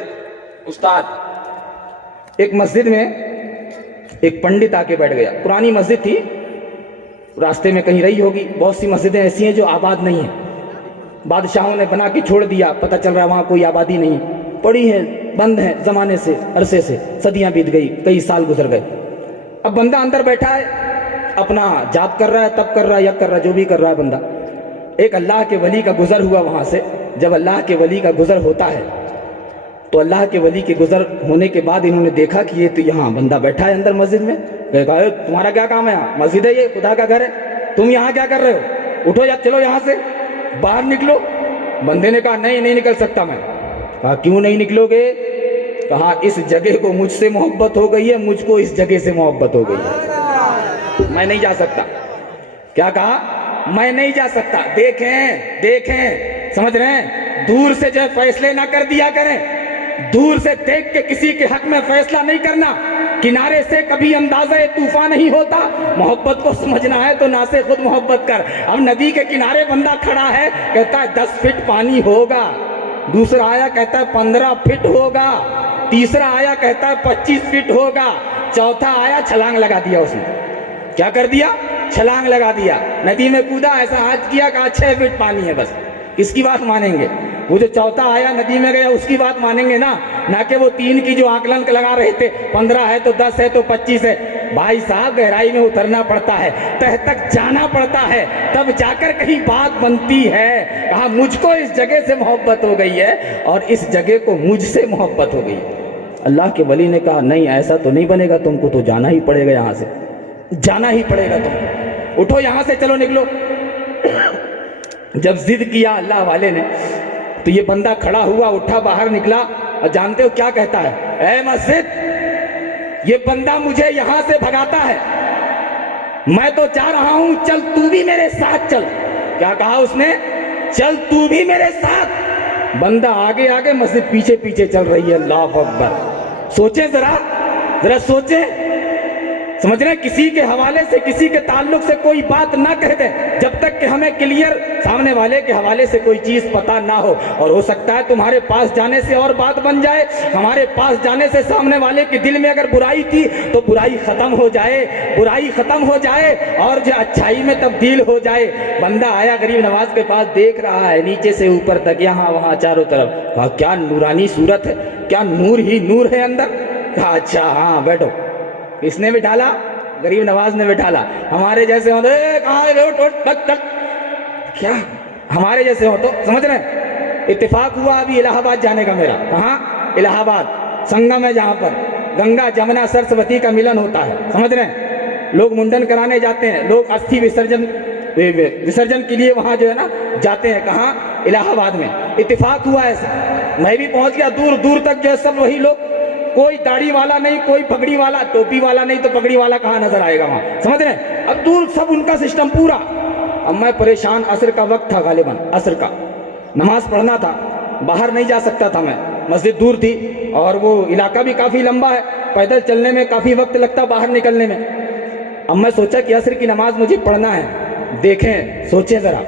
उस्ताद एक मस्जिद में एक पंडित आके बैठ गया, पुरानी मस्जिद थी, रास्ते में कहीं रही होगी। बहुत सी मस्जिदें ऐसी हैं जो आबाद नहीं है, बादशाहों ने बना के छोड़ दिया, पता चल रहा है वहां कोई आबादी नहीं, पड़ी है, बंद है जमाने से, अरसे से, सदियां बीत गई, कई साल गुजर गए। अब बंदा अंदर बैठा है, अपना जाप कर रहा है, तब कर रहा है, यक कर रहा है, जो भी कर रहा है बंदा। एक अल्लाह के वली का गुजर हुआ वहां से। जब अल्लाह के वली का गुजर होता है तो अल्लाह के वली के गुजर होने के बाद इन्होंने देखा कि ये तो यहाँ बंदा बैठा है अंदर मस्जिद में। कहा तुम्हारा क्या काम है यहाँ? मस्जिद है ये, खुदा का घर है, तुम यहाँ क्या कर रहे हो? उठो या चलो यहाँ से, बाहर निकलो। बंदे ने कहा नहीं निकल सकता मैं। कहा क्यों नहीं निकलोगे? कहा इस जगह को मुझसे मोहब्बत हो गई है, मुझको इस जगह से मोहब्बत हो गई है, मैं नहीं जा सकता। क्या कहा? मैं नहीं जा सकता। देखें, समझ रहे हैं? दूर से जो फैसले ना कर दिया करें, दूर से देख के किसी के हक में फैसला नहीं करना। किनारे से कभी अंदाजा तूफान नहीं होता। मोहब्बत को समझना है तो ना से खुद मोहब्बत कर। अब नदी के किनारे बंदा खड़ा है, कहता है 10 फीट पानी होगा, दूसरा आया कहता है 15 फीट होगा, तीसरा आया कहता है 25 फीट होगा, चौथा आया छलांग लगा दिया उसने। क्या कर दिया? छलांग लगा दिया, नदी में कूदा, ऐसा हाथ किया, कहा 6 फीट पानी है बस। किसकी बात मानेंगे? वो जो चौथा आया नदी में गया उसकी बात मानेंगे ना कि वो 3 की जो आकलन लगा रहे थे, 15 है तो 10 है तो 25 है। भाई साहब गहराई में उतरना पड़ता है, तह तक जाना पड़ता है, तब जाकर कहीं बात बनती है। कहा मुझको इस जगह से मोहब्बत हो गई है और इस जगह को मुझसे मोहब्बत हो गई। अल्लाह के वली ने कहा नहीं ऐसा तो नहीं बनेगा, तुमको तो जाना ही पड़ेगा, यहाँ से जाना ही पड़ेगा, तुम उठो यहाँ से, चलो निकलो। जब जिद किया अल्लाह वाले ने तो ये बंदा खड़ा हुआ, उठा, बाहर निकला, और जानते हो क्या कहता है? ऐ मस्जिद, ये बंदा मुझे यहां से भगाता है, मैं तो जा रहा हूं, चल तू भी मेरे साथ चल। क्या कहा उसने? चल तू भी मेरे साथ। बंदा आगे आगे, मस्जिद पीछे पीछे चल रही है। अल्लाह अकबर। सोचे जरा सोचे, समझ रहे हैं, किसी के हवाले से किसी के ताल्लुक से कोई बात ना कह दे जब तक कि हमें क्लियर सामने वाले के हवाले से कोई चीज पता ना हो। और हो सकता है तुम्हारे पास जाने से और बात बन जाए, हमारे पास जाने से सामने वाले के दिल में अगर बुराई थी तो बुराई खत्म हो जाए, बुराई खत्म हो जाए और जो अच्छाई में तब्दील हो जाए। बंदा आया गरीब नवाज के पास, देख रहा है नीचे से ऊपर तक, यहाँ वहाँ चारों तरफ। कहा क्या नूरानी सूरत है, क्या नूर ही नूर है अंदर। कहा अच्छा हाँ बैठो। किसने बिठाला? गरीब नवाज ने बिठाला। हमारे जैसे हो तो क्या हमारे जैसे हो तो समझ रहे हैं। इत्तेफाक हुआ अभी इलाहाबाद जाने का मेरा। कहाँ? इलाहाबाद संगम है जहाँ पर गंगा जमुना सरस्वती का मिलन होता है, समझ रहे हैं। लोग मुंडन कराने जाते हैं, लोग अस्थि विसर्जन के लिए वहाँ जो है ना जाते हैं। कहाँ? इलाहाबाद में। इत्तेफाक हुआ ऐसा, मैं भी पहुँच गया। दूर दूर तक जो है सब वही लोग, कोई दाढ़ी वाला नहीं, कोई पगड़ी वाला, टोपी वाला नहीं, तो पगड़ी वाला कहाँ नजर आएगा वहाँ, समझ रहे हैं। अब दूर सब उनका सिस्टम पूरा। अब मैं परेशान, असर का वक्त था, गालिबन असर का, नमाज पढ़ना था, बाहर नहीं जा सकता था मैं, मस्जिद दूर थी और वो इलाका भी काफ़ी लंबा है, पैदल चलने में काफ़ी वक्त लगता बाहर निकलने में। अब मैं सोचा कि असर की नमाज मुझे पढ़ना है। देखें, सोचें ज़रा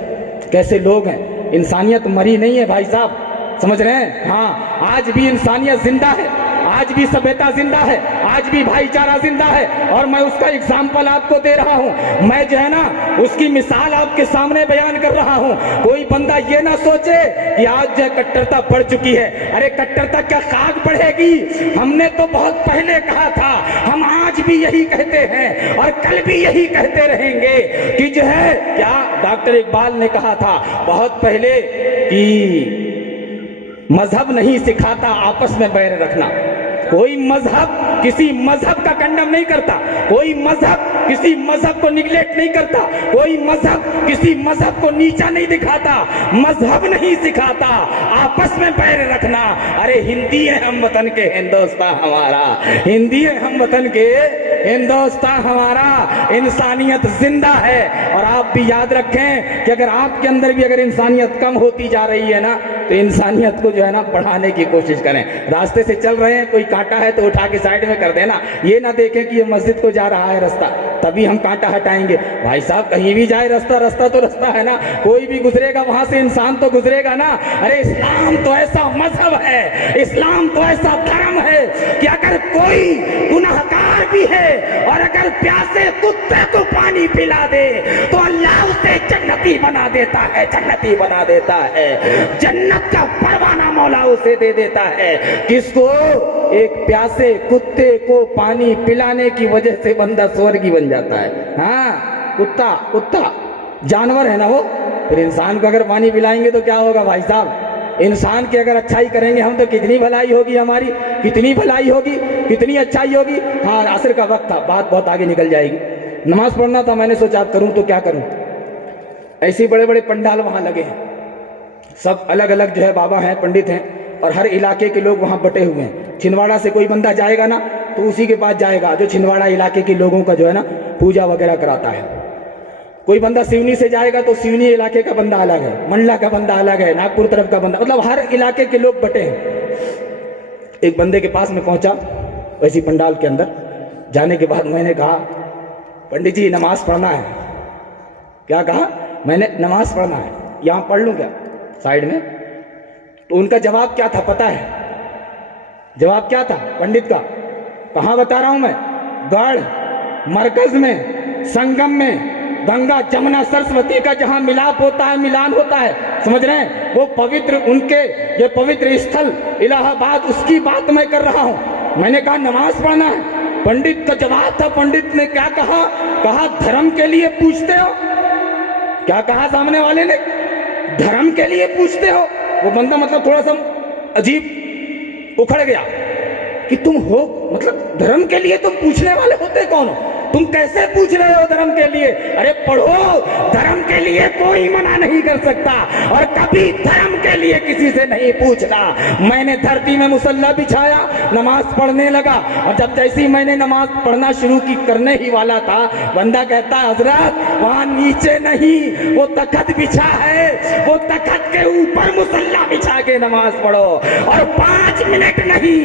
कैसे लोग हैं, इंसानियत मरी नहीं है भाई साहब, समझ रहे हैं। हाँ, आज भी इंसानियत जिंदा है, आज भी सभ्यता जिंदा है, आज भी भाईचारा जिंदा है। और मैं उसका एग्जाम्पल आपको दे रहा हूं, मैं जो है ना उसकी मिसाल आपके सामने बयान कर रहा हूं। कोई बंदा ये ना सोचे कि आज जो कट्टरता बढ़ चुकी है। अरे कट्टरता क्या खाक बढ़ेगी? हमने तो बहुत पहले कहा था, हम आज भी यही कहते हैं और कल भी यही कहते रहेंगे कि जो है क्या डॉक्टर इकबाल ने कहा था बहुत पहले कि मजहब नहीं सिखाता आपस में बैर रखना। कोई मजहब किसी मजहब का कंडम नहीं करता, कोई मजहब किसी मजहब को निगलेक्ट नहीं करता, कोई मजहब किसी मजहब को नीचा नहीं दिखाता। मजहब नहीं सिखाता आपस में पैर रखना। अरे हिंदी है हम वतन के हिंदुस्तान हमारा, हिंदी है हम वतन के हिंदुस्तान हमारा। इंसानियत जिंदा है। और आप भी याद रखें कि अगर आपके अंदर भी अगर इंसानियत कम होती जा रही है ना, तो इंसानियत को जो है ना बढ़ाने की कोशिश करें। रास्ते से चल रहे हैं, कोई कांटा है तो उठा के साइड में कर देना। ये ना देखें कि ये मस्जिद को जा रहा है रास्ता, तभी हम कांटा हटाएंगे। भाई साहब कहीं भी जाए रास्ता, रास्ता तो रास्ता है ना, कोई भी गुजरेगा वहां से इंसान तो गुजरेगा ना। अरे इस्लाम तो ऐसा मजहब है, इस्लाम तो ऐसा धर्म है कि अगर कोई गुनाहगार भी है और अगर प्यासे कुत्ते को पानी पिला दे तो अल्लाह उसे जन्नती बना देता है, जन्नती बना देता है। जन्नत का परवाना मौला उसे दे देता है। किसको? एक प्यासे कुत्ते को पानी पिलाने की वजह से बंदा स्वर्गी बन जाता है। हाँ, कुत्ता कुत्ता जानवर है ना वो, फिर इंसान को अगर पानी पिलाएंगे तो क्या होगा भाई साहब? इंसान की अगर अच्छाई करेंगे हम तो कितनी भलाई होगी हमारी, कितनी भलाई होगी, कितनी अच्छाई होगी। हाँ, असर का वक्त था, बात बहुत आगे निकल जाएगी। नमाज पढ़ना था, मैंने सोचा आप करूं तो क्या करूं। ऐसे बड़े बड़े पंडाल वहां लगे हैं, सब अलग अलग जो है बाबा हैं, पंडित हैं, और हर इलाके के लोग वहां बटे हुए हैं। छिंदवाड़ा से कोई बंदा जाएगा ना तो उसी के पास जाएगा जो छिंदवाड़ा इलाके के लोगों का जो है ना पूजा वगैरह कराता है। कोई बंदा सिवनी से जाएगा तो सिवनी इलाके का बंदा अलग है, मंडला का बंदा अलग है, नागपुर तरफ का बंदा, मतलब हर इलाके के लोग बटे हैं। एक बंदे के पास में पहुंचा वैसी पंडाल के अंदर। जाने के बाद मैंने कहा पंडित जी नमाज पढ़ना है। क्या कहा? मैंने नमाज पढ़ना है, यहाँ पढ़ लूँ क्या साइड में? तो उनका जवाब क्या था पता है? जवाब क्या था पंडित का? कहाँ बता रहा हूं मैं? गढ़ मरकज में, संगम में, गंगा जमुना सरस्वती का जहां मिलाप होता है, मिलान होता है, समझ रहे हैं? वो पवित्र, उनके ये पवित्र स्थल इलाहाबाद, उसकी बात मैं कर रहा हूं। मैंने कहा नमाज पढ़ना है। पंडित का जवाब था, पंडित ने क्या कहा? कहा धर्म के लिए पूछते हो? क्या कहा सामने वाले ने? धर्म के लिए पूछते हो? वो बंदा मतलब थोड़ा सा अजीब उखड़ गया कि तुम हो, मतलब धर्म के लिए तुम पूछने वाले होते कौन हो? तुम कैसे पूछ रहे हो धर्म के लिए? अरे पढ़ो, धर्म के लिए कोई मना नहीं कर सकता और कभी धर्म के लिए किसी से नहीं पूछना। मैंने धरती में मुसल्ला बिछाया, नमाज पढ़ने लगा, और जब जैसी मैंने नमाज पढ़ना शुरू की, करने ही वाला था, बंदा कहता हजरत वहां नीचे नहीं, वो तखत बिछा है, वो तखत के ऊपर मुसल्ला बिछा के नमाज पढ़ो, और 5 मिनट नहीं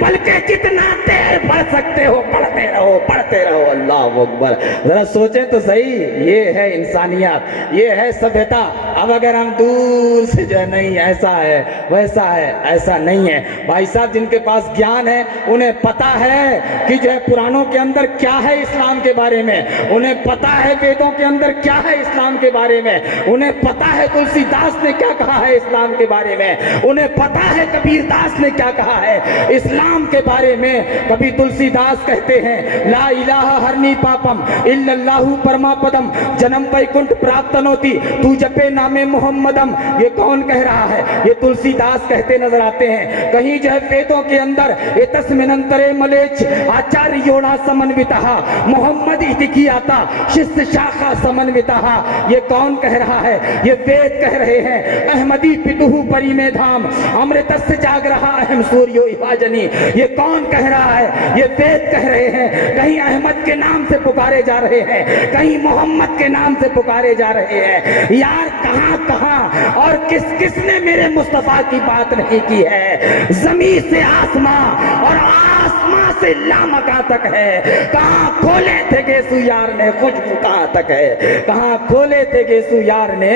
बल्कि जितना देर पढ़ सकते हो पढ़ते रहो, पढ़ते रहो। अल्लाह अल्लाह अकबर। जरा सोचें तो सही, ये है इंसानियत, ये है सभ्यता। अब अगर हम दूर से जो है नहीं ऐसा है वैसा है, ऐसा नहीं है भाई साहब। जिनके पास ज्ञान है उन्हें पता है कि जो है पुराणों के अंदर क्या है इस्लाम के बारे में, उन्हें पता है वेदों के अंदर क्या है इस्लाम के बारे में, उन्हें पता है तुलसीदास ने क्या कहा है इस्लाम के बारे में, उन्हें पता है कबीरदास ने क्या कहा है इस्लाम के बारे में। कभी तुलसीदास कहते हैं ला इलाहा हरनी पापम इल्लल्लाहु परमापदम जन्म वैकुंठ प्राप्तनोति तू जपे नामे मोहम्मदम। ये कौन कह रहा है? ये तुलसीदास कहते नजर आते हैं। कहीं जो है वेदों के अंदर तस्मिनंतरे मलेच आचार्य योड़ा समन्वितः मोहम्मद इति आता शिष्य शाखा समन्वितः। ये कौन कह रहा है? ये वेद कह रहे हैं। अहमदी पितुहु परिमे धाम अमृतस्य जागरहा अहम सूर्यो इवाजनी। ये कौन कह रहा है? ये वेद कह रहे हैं। कहीं अहमद के नाम से पुकारे जा रहे हैं, कहीं मोहम्मद के नाम से पुकारे जा रहे हैं। यार कहां कहां और किस किसने मेरे मुस्तफा की बात नहीं की है? जमीन से आसमां और आसमां से लामका तक है। कहां खोले थे गेसु यार ने खुशबू कहां तक है? कहां खोले थे गेसु यार ने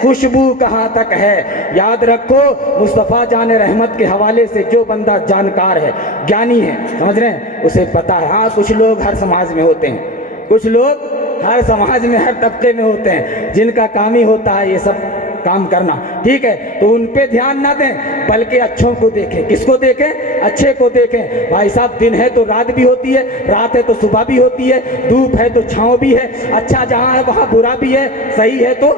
खुशबू कहां तक है? याद रखो मुस्तफा जान रहमत के हवाले से जो बंदा जानकार है, ज्ञानी है, समझ रहे हैं, उसे पता है। हाँ कुछ लोग हर समाज में होते हैं, कुछ लोग हर समाज में हर तबके में होते हैं जिनका काम ही होता है ये सब काम करना, ठीक है, तो उन पे ध्यान ना दें बल्कि अच्छों को देखें। किसको देखें? अच्छे को देखें। भाई साहब दिन है तो रात भी होती है, रात है तो सुबह भी होती है, धूप है तो छांव भी है, अच्छा जहां है वहां बुरा भी है, सही है तो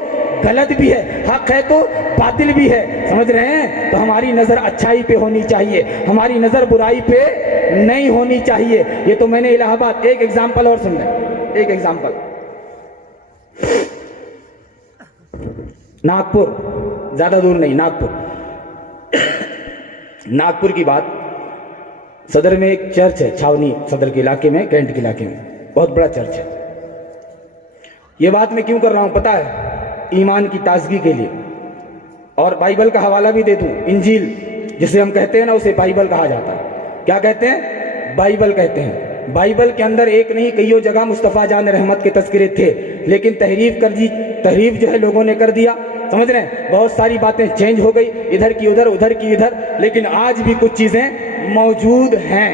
गलत भी है, हक है तो बातिल भी है, समझ रहे हैं? तो हमारी नजर अच्छाई पे होनी चाहिए, हमारी नजर बुराई पे नहीं होनी चाहिए। ये तो मैंने इलाहाबाद एक एग्जाम्पल और सुन लें, एक एग्जाम्पल नागपुर, ज्यादा दूर नहीं, नागपुर की बात। सदर में एक चर्च है, छावनी सदर के इलाके में, कैंट के इलाके में, बहुत बड़ा चर्च है। ये बात मैं क्यों कर रहा हूं पता है? ईमान की ताजगी के लिए। और बाइबल का हवाला भी दे दूं, इंजील जिसे हम कहते हैं ना उसे बाइबल कहा जाता है। क्या कहते हैं? बाइबल कहते हैं। बाइबल के अंदर एक नहीं कईयों जगह मुस्तफ़ा जान रहमत के तस्करे थे, लेकिन तहरीफ जो है लोगों ने कर दिया, समझ रहे हैं? बहुत सारी बातें चेंज हो गई, इधर की उधर, उधर की इधर, लेकिन आज भी कुछ चीजें मौजूद हैं,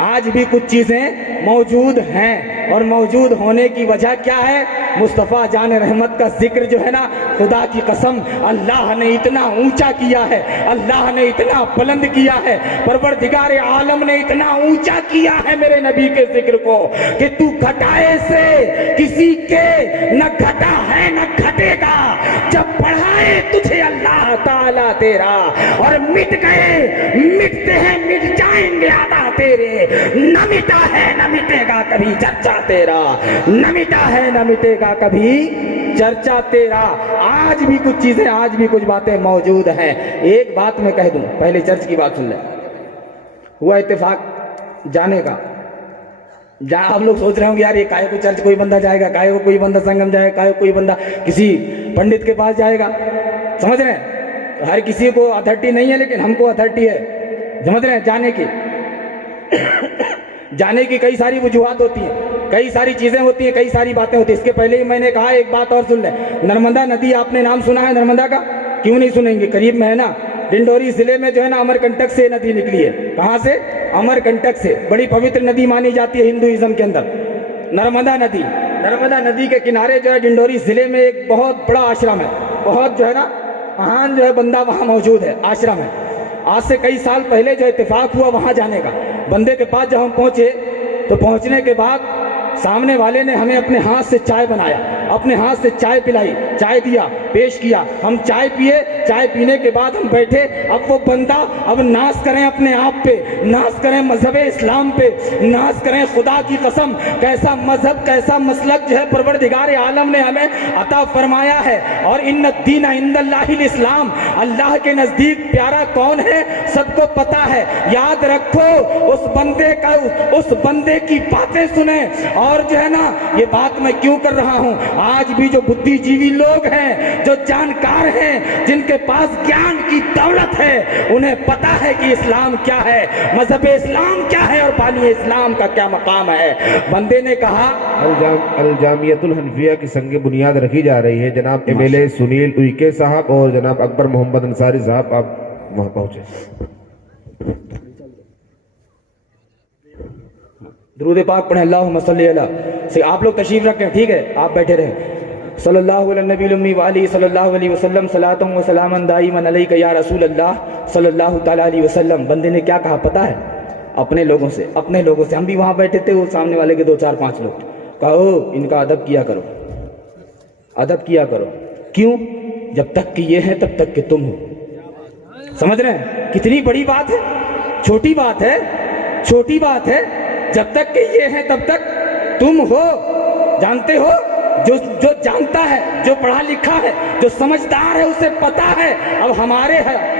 आज भी कुछ चीजें मौजूद हैं। और मौजूद होने की वजह क्या है? मुस्तफ़ा जान रहमत का जिक्र जो है ना, खुदा की कसम अल्लाह ने इतना ऊंचा किया है, अल्लाह ने इतना बुलंद किया है, परवरदिगार आलम ने इतना ऊंचा किया है मेरे नबी के जिक्र को कि तू घटाए से किसी के न घटा है न घटेगा। जब बढ़ाए तुझे अल्लाह ताला तेरा, और मिट गए मिटते हैं मिट जाएंगे आदा तेरे, न मिटा है न मिटेगा कभी चर्चा तेरा, न मिटा है न मिटेगा कभी चर्चा तेरा। आज भी कुछ चीजें, आज भी कुछ बातें मौजूद हैं। एक बात मैं कह दूं, पहले चर्च की बात सुन ले। हुआ इत्तेफाक जाने का, आप लोग सोच रहे होंगे यार ये काहे को चर्च कोई बंदा जाएगा, काहे को कोई बंदा संगम जाएगा, काहे को कोई बंदा किसी पंडित के पास जाएगा, समझ रहे हैं? तो हर किसी को अथॉरिटी नहीं है, लेकिन हमको अथॉरिटी है, समझ रहे हैं? जाने की कई सारी वजूहात होती हैं, कई सारी चीजें होती हैं, कई सारी बातें होती हैं। इसके पहले ही मैंने कहा, एक बात और सुन लें। नर्मदा नदी आपने नाम सुना है नर्मदा का? क्यों नहीं सुनेंगे, करीब में है ना। डिंडोरी जिले में जो है ना अमरकंटक से नदी निकली है। कहां से? अमरकंटक से। बड़ी पवित्र नदी मानी जाती है हिंदुइज्म के अंदर, नर्मदा नदी। नर्मदा नदी के किनारे जो है डिंडोरी जिले में एक बहुत बड़ा आश्रम है, बहुत जो है ना महान जो है बंदा वहां मौजूद है, आश्रम है। आज से कई साल पहले जो इत्तेफाक हुआ वहां जाने का, बंदे के पास जब हम पहुंचे तो पहुंचने के बाद सामने वाले ने हमें अपने हाथ से चाय बनाया, अपने हाथ से चाय पिलाई, चाय दिया, पेश किया, हम चाय पिए। चाय पीने के बाद हम बैठे। अब वो बंदा अब नाज करें अपने आप पे, नाज करें मजहब इस्लाम पे, नाज करें खुदा की कसम, कैसा मजहब कैसा मसलक जो है परवरदिगार आलम ने हमें अता फरमाया है। और इन्न दीन इंदल्लाहिल इस्लाम, अल्लाह के नजदीक प्यारा कौन है सबको पता है। याद रखो उस बंदे की बातें सुने। और जो है ना ये बात मैं क्यों कर रहा हूं, आज भी जो बुद्धिजीवी लोग हैं, जो जानकार हैं, जिनके पास ज्ञान की दौलत है, उन्हें पता है कि इस्लाम क्या है, मजहब इस्लाम क्या है और बानी इस्लाम का क्या मकाम है। बंदे ने कहा अल जामियतुल हनफिया की संग बुनियाद रखी जा रही है। जनाब MLA सुनील उइके साहब और जनाब अकबर मोहम्मद अंसारी साहब, आप वहां पहुंचे। दुरूद पाक पढ़ें, अल्लाहुम्मा सल्ली अला। से आप लोग तशरीफ रखें, ठीक है, आप बैठे रहें। सल्लल्लाहु अलैहि नबी उम्मी व आलिहि सल्लल्लाहु अलैहि वसल्लम सलातुम व सलामन दाइमन अलैका या रसूल अल्लाह सल्लल्लाहु तआला अलैहि वसल्लम। बंदे ने क्या कहा पता है? अपने लोगों से, अपने लोगों से। हम भी वहां बैठे थे, वो सामने वाले के 2-4-5 लोग। कहो इनका अदब किया करो, अदब किया करो। क्यों? जब तक कि ये है तब तक कि तुम हो। समझ रहे हैं कितनी बड़ी बात है? छोटी बात है, छोटी बात है। जब तक कि ये है तब तक तुम हो। जानते हो, जो जानता है, जो पढ़ा लिखा है, जो समझदार है, उसे पता है अब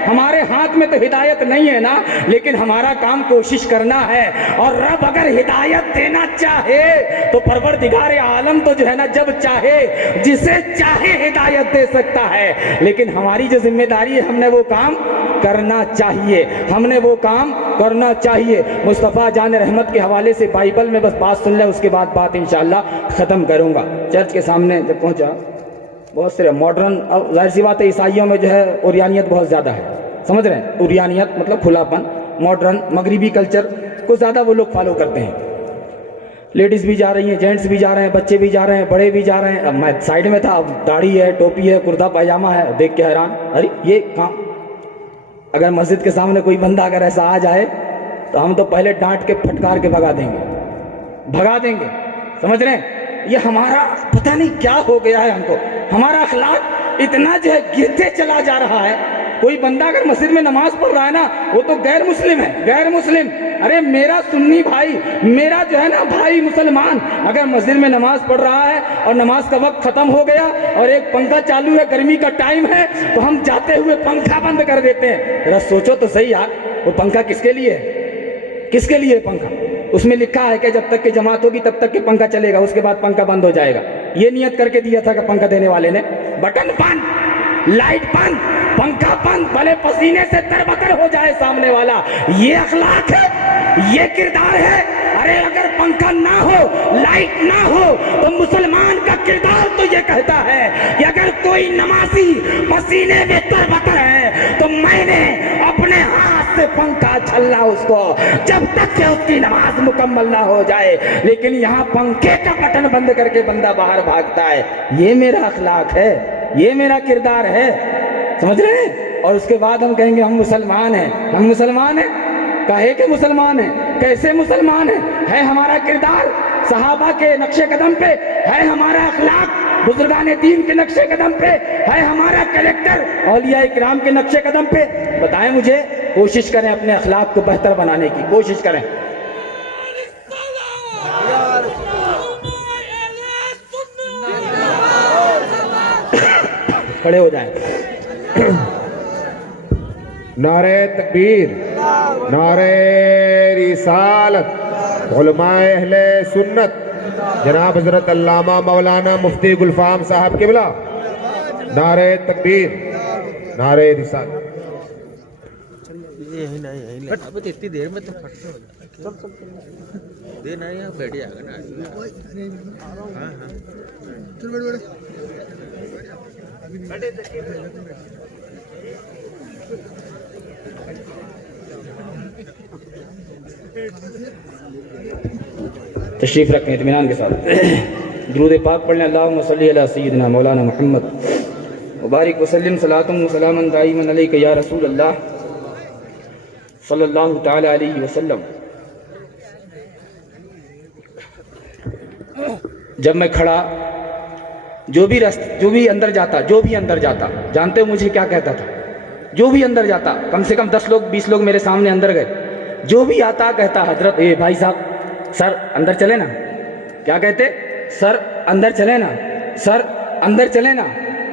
हमारे हाथ में तो हिदायत नहीं है ना, लेकिन हमारा काम कोशिश करना है। और रब अगर हिदायत देना चाहे तो परवरदिगार आलम तो जो है ना, जब चाहे जिसे चाहे हिदायत दे सकता है। लेकिन हमारी जो जिम्मेदारी है, हमने वो काम करना चाहिए, हमने वो काम करना चाहिए। मुस्तफ़ा जान रहमत के हवाले से बाइबल में बस बात सुन ले, उसके बाद बात इंशाअल्लाह ख़त्म करूँगा। चर्च के सामने जब पहुँचा, बहुत से मॉडर्न, अब जाहिर सी बात है ईसाइयों में जो है उरियानियत बहुत ज़्यादा है। समझ रहे हैं? उरियानियत मतलब खुलापन, मॉडर्न मगरिबी कल्चर को ज़्यादा वो लोग फॉलो करते हैं। लेडीज़ भी जा रही हैं, जेंट्स भी जा रहे हैं, बच्चे भी जा रहे हैं, बड़े भी जा रहे हैं। अब मैं साइड में था, अब दाढ़ी है, टोपी है, कुर्ता पायजामा है, देख के हैरान, अरे ये काम। अगर मस्जिद के सामने कोई बंदा अगर ऐसा आ जाए तो हम तो पहले डांट के फटकार के भगा देंगे, भगा देंगे। समझ रहे हैं? ये हमारा पता नहीं क्या हो गया है, हमको हमारा अखलाक इतना जो है गिरते चला जा रहा है। कोई बंदा अगर मस्जिद में नमाज पढ़ रहा है ना, वो तो गैर मुस्लिम है, गैर मुस्लिम। अरे मेरा सुन्नी भाई, मेरा जो है ना भाई मुसलमान, अगर मस्जिद में नमाज पढ़ रहा है और नमाज का वक्त खत्म हो गया और एक पंखा चालू है, गर्मी का टाइम है, तो हम जाते हुए पंखा बंद कर देते हैं। जरा सोचो तो सही यार, वो पंखा किसके लिए है? किसके लिए पंखा? उसमें लिखा है कि जब तक की जमात होगी तब तक के पंखा चलेगा, उसके बाद पंखा बंद हो जाएगा। ये नियत करके दिया था कि पंखा देने वाले ने, बटन बंद, लाइट बंद, पंखा बंद, भले पसीने से तरबतर हो जाए सामने वाला। ये अखलाक है, ये किरदार है। अरे अगर पंखा ना हो, लाइट ना हो, तो मुसलमान का किरदार तो ये कहता है कि अगर कोई नमाजी पसीने में तरबतर है तो मैंने अपने हाथ से पंखा झल्ला उसको, जब तक कि उसकी नमाज मुकम्मल ना हो जाए। लेकिन यहाँ पंखे का बटन बंद करके बंदा बाहर भागता है। ये मेरा अखलाक है, ये मेरा किरदार है। समझ रहे हैं? और उसके बाद हम कहेंगे हम मुसलमान हैं। हम मुसलमान हैं? कहे के मुसलमान हैं? कैसे मुसलमान है हमारा किरदार सहाबा के नक्शे कदम पे है, हमारा अखलाक बुजुर्गान दीन के नक्शे कदम पे है, हमारा कैरेक्टर औलिया इकराम के नक्शे कदम पे। बताएं मुझे, कोशिश करें अपने अखलाक को बेहतर बनाने की कोशिश करें। खड़े हो जाएं। नारे तकबीर, नारे रिसालत, उलमाए अहले सुन्नत जनाब हजरत अल्लामा मौलाना मुफ्ती गुलफाम साहब किबला, नारे तकबीर, नारे रिसालत। अब इतनी देर में तो देर नहीं है, बैठ जाएगा ना। हाँ हाँ तशरीफ रखें इत्मीनान के साथ। दुरूद पाक पढ़ने, अल्लाहुम्मा सल्ली अला सय्यिदिना मौलाना मुहम्मद मुबारक वसल्लम सलातुम व सलामन दाइमन अलैका या रसूल अल्लाह सल्लल्लाहु तआला अलैहि वसल्लम। जब मैं खड़ा, जो भी अंदर जाता, जानते हो मुझे क्या कहता था? जो भी अंदर जाता, कम से कम 10 लोग 20 लोग मेरे सामने अंदर गए, जो भी आता कहता हजरत ए भाई साहब, सर अंदर चले ना। क्या कहते? सर अंदर चले ना, सर अंदर चले ना।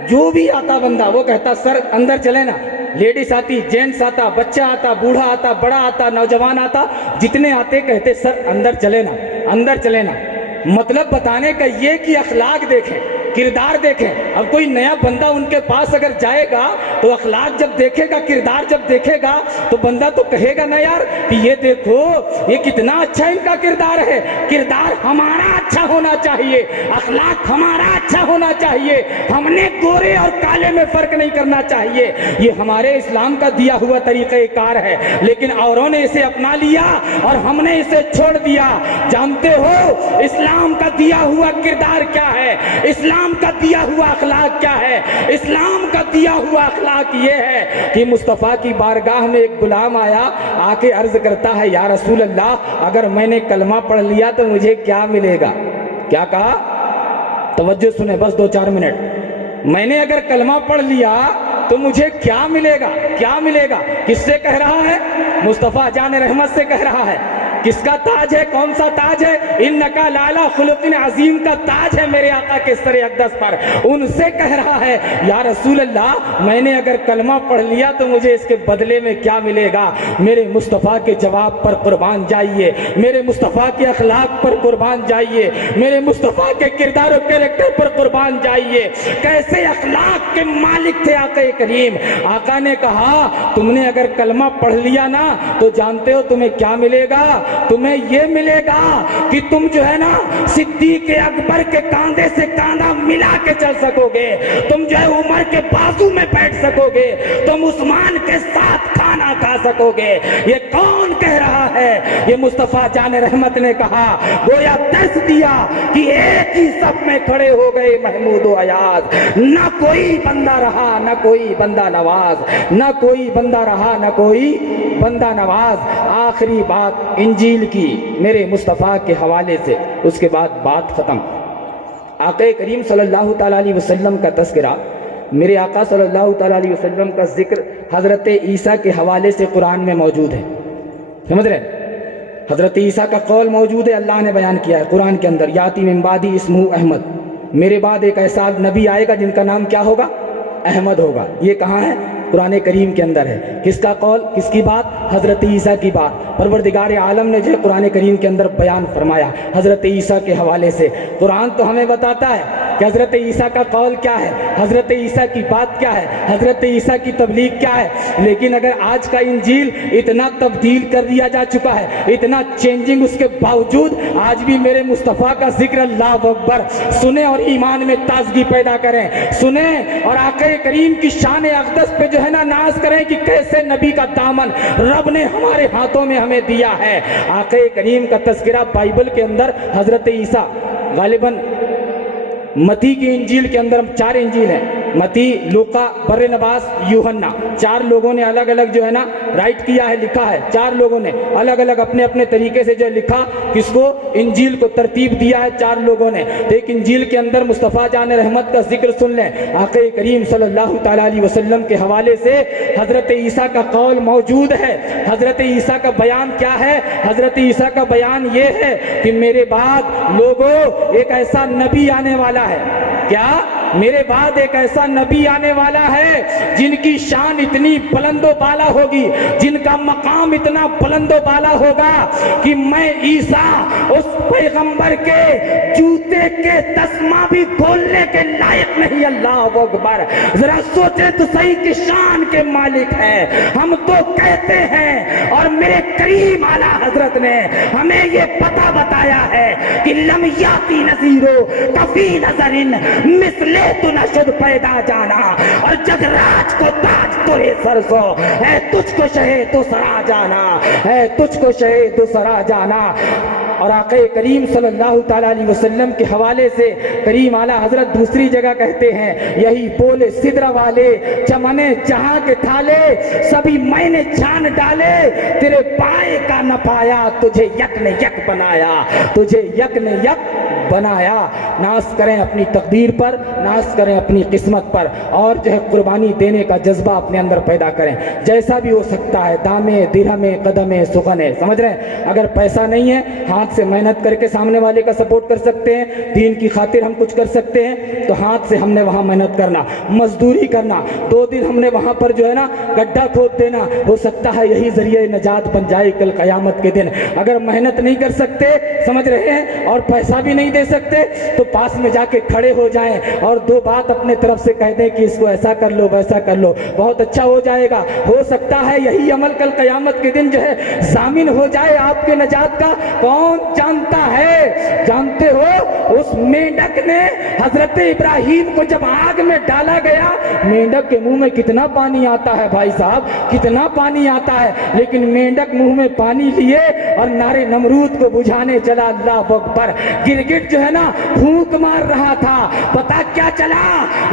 जो भी आता बंदा वो कहता सर अंदर चले ना। लेडीज आती, जेंट्स आता, बच्चा आता, बूढ़ा आता, बड़ा आता, नौजवान आता, जितने आते कहते सर अंदर चले ना, अंदर चले ना। मतलब बताने का ये कि अखलाक देखें, किरदार देखें। अब कोई नया बंदा उनके पास अगर जाएगा तो अखलाक जब देखेगा, किरदार जब देखेगा तो बंदा तो कहेगा ना यार कि ये देखो ये कितना अच्छा इनका किरदार है। किरदार हमारा अच्छा होना चाहिए, अखलाक हमारा अच्छा होना चाहिए। हमने गोरे और काले में फर्क नहीं करना चाहिए। ये हमारे इस्लाम का दिया हुआ तरीक़ेकार है, लेकिन औरों ने इसे अपना लिया और हमने इसे छोड़ दिया। जानते हो इस्लाम का दिया हुआ किरदार क्या है, इस्लाम का दिया हुआ अखलाक क्या है? इस्लाम का दिया हुआ अखलाक ये है कि मुस्तफ़ा की बारगाह में एक गुलाम आया, आके अर्ज करता है या रसूल अल्लाह, अगर मैंने कलमा पढ़ लिया तो मुझे क्या मिलेगा? क्या कहा? तवज्जो सुने बस 2-4 मिनट। मैंने अगर कलमा पढ़ लिया तो मुझे क्या मिलेगा? क्या मिलेगा? किससे कह रहा है? मुस्तफ़ा जान रहमत से कह रहा है। किसका ताज है? कौन सा ताज है? इन्नका लाला खुलुक़िन अज़ीम का ताज है मेरे आका के सर अक़दस पर। उनसे कह रहा है या रसूल अल्लाह, मैंने अगर कलमा पढ़ लिया तो मुझे इसके बदले में क्या मिलेगा? मेरे मुस्तफ़ा के जवाब पर कुर्बान जाइए, मेरे मुस्तफ़ा के अखलाक पर कुर्बान जाइए, मेरे मुस्तफ़ा के किरदार और कैरेक्टर पर कुर्बान जाइए। कैसे अखलाक के मालिक थे आका करीम। आका ने कहा तुमने अगर कलमा पढ़ लिया ना तो जानते हो तुम्हें क्या मिलेगा? तुम्हें यह मिलेगा कि तुम जो है ना सिद्दीक़ अकबर के कांधे से कांधा मिला के चल सकोगे, तुम जो है उमर के बाजू में बैठ सकोगे, तुम उस्मान के साथ खाना खा सकोगे। ये कौन कह रहा है? ये मुस्तफ़ा जान रहमत ने कहा, गोया दर्श दिया कि एक ही सब में खड़े हो गए महमूद व अयाज। न कोई बंदा रहा न कोई बंदा नवाज, न कोई बंदा रहा न कोई बंदा नवाज। आखिरी बात इंजील की मेरे मुस्तफ़ा के हवाले से, उसके बाद बात ख़त्म। आका करीम सल्लल्लाहु ताला अलैहि वसल्लम का तज़किरा, मेरे आका सल्लल्लाहु ताला अलैहि वसल्लम का जिक्र हज़रत ईसा के हवाले से कुरान में मौजूद है। समझ रहे? हज़रत ईसा का कौल मौजूद है, अल्लाह ने बयान किया है कुरान के अंदर, याती मिन बादी इस्मुहु अहमद, मेरे बाद एक ऐसा नबी आएगा जिनका नाम क्या होगा? अहमद होगा। ये कहाँ है? कुरान करीम के अंदर है। किसका कौल, किसकी बात? हज़रत ईसा की बात। परवरदिगार आलम ने जो कुरान करीम के अंदर बयान फरमाया हज़रत ईसा के हवाले से। कुरान तो हमें बताता है कि हज़रत ईसा का कौल क्या है, हज़रत ईसा की बात क्या है, हज़रत ईसा की तबलीग क्या है। लेकिन अगर आज का इंजील इतना तब्दील कर दिया जा चुका है, इतना चेंजिंग, उसके बावजूद आज भी मेरे मुस्तफ़ा का जिक्र अल्लाह अकबर सुने और ईमान में ताजगी पैदा करें, सुने और आका करीम की शान अक़दस पे जो है ना नाज करें कि कैसे नबी का दामन रब ने हमारे हाथों में हमें दिया है। आका करीम का तज़किरा बाइबल के अंदर हज़रत ईसा गालिबन मती की इंजील के अंदर 4 इंजील हैं, मती, लूका, बरनबास, यूहन्ना। 4 लोगों ने अलग अलग जो है ना राइट किया है, लिखा है। 4 लोगों ने अलग अलग अपने अपने तरीके से जो लिखा, किसको? इंजील को तरतीब दिया है 4 लोगों ने। तो एक इंजील के अंदर मुस्तफ़ा जान रहमत का जिक्र सुन लें। आका करीम सल्लल्लाहु ताला अलैहि वसल्लम के हवाले से हज़रत ईसा का कौल मौजूद है। हज़रत ईसा का बयान क्या है? हज़रत ईसा का बयान ये है कि मेरे बाद लोगों एक ऐसा नबी आने वाला है। क्या? मेरे बाद एक ऐसा नबी आने वाला है जिनकी शान इतनी बुलंदो बाला होगी, जिनका मकाम इतना बुलंदो बाला होगा कि मैं ईसा उस पैगंबर के जूते के तस्मा भी खोलने के लायक नहीं। अल्लाह अकबर। जरा सोचे तो सही कि शान के मालिक है हम तो कहते हैं, और मेरे करीम आला हजरत ने हमें ये पता बताया है कि लम याती नज़ीरो कफी नजरिन मिसले तू नशद पैदा जाना, और जग राज को ताज तोरे सरसो है, तुझको शहे तो सरा जाना है, तुझको शहे तो सरा जाना। और आका करीम सल्लल्लाहु ताला अलैहि वसल्लम के हवाले से करीम आला हजरत दूसरी जगह कहते हैं, यही बोले सिदरा वाले चमने जहां के थाले, सभी मैंने जान डाले, तेरे पाए का न पाया, तुझे यक ने यक बनाया, तुझे यक ने यक बनाया। नाश करें अपनी तकदीर पर, नाश करें अपनी किस्मत पर, और जो है कुर्बानी देने का जज्बा अपने अंदर पैदा करें। जैसा भी हो सकता है, दामे दिरहमे कदमे सुखने, समझ रहे हैं? अगर पैसा नहीं है, हाथ से मेहनत करके सामने वाले का सपोर्ट कर सकते हैं, दीन की खातिर हम कुछ कर सकते हैं, तो हाथ से हमने वहां मेहनत करना, मजदूरी करना, 2 दिन हमने वहां पर जो है ना गड्ढा खोद देना। हो सकता है यही जरिए नजात बन जाए कल कयामत के दिन। अगर मेहनत नहीं कर सकते, समझ रहे हैं, और पैसा भी नहीं दे सकते तो पास में जाके खड़े हो जाएं और दो बात अपने तरफ से कह दें कि इसको ऐसा कर लो वैसा कर लो, बहुत अच्छा हो जाएगा। हो सकता है यही अमल कल कयामत के दिन जो है जामिन हो जाए आपके नजात का। कौन जानता है? जानते हो उस मेंढक ने हजरत इब्राहिम को जब आग में डाला गया, मेंढक के मुंह में कितना पानी आता है भाई साहब, कितना पानी आता है, लेकिन मेंढक मुंह में पानी लिए और नारे नमरूद को बुझाने चला। अल्लाह अकबर। गिरगिट जो है ना फूंक मार रहा था, पता क्या चला?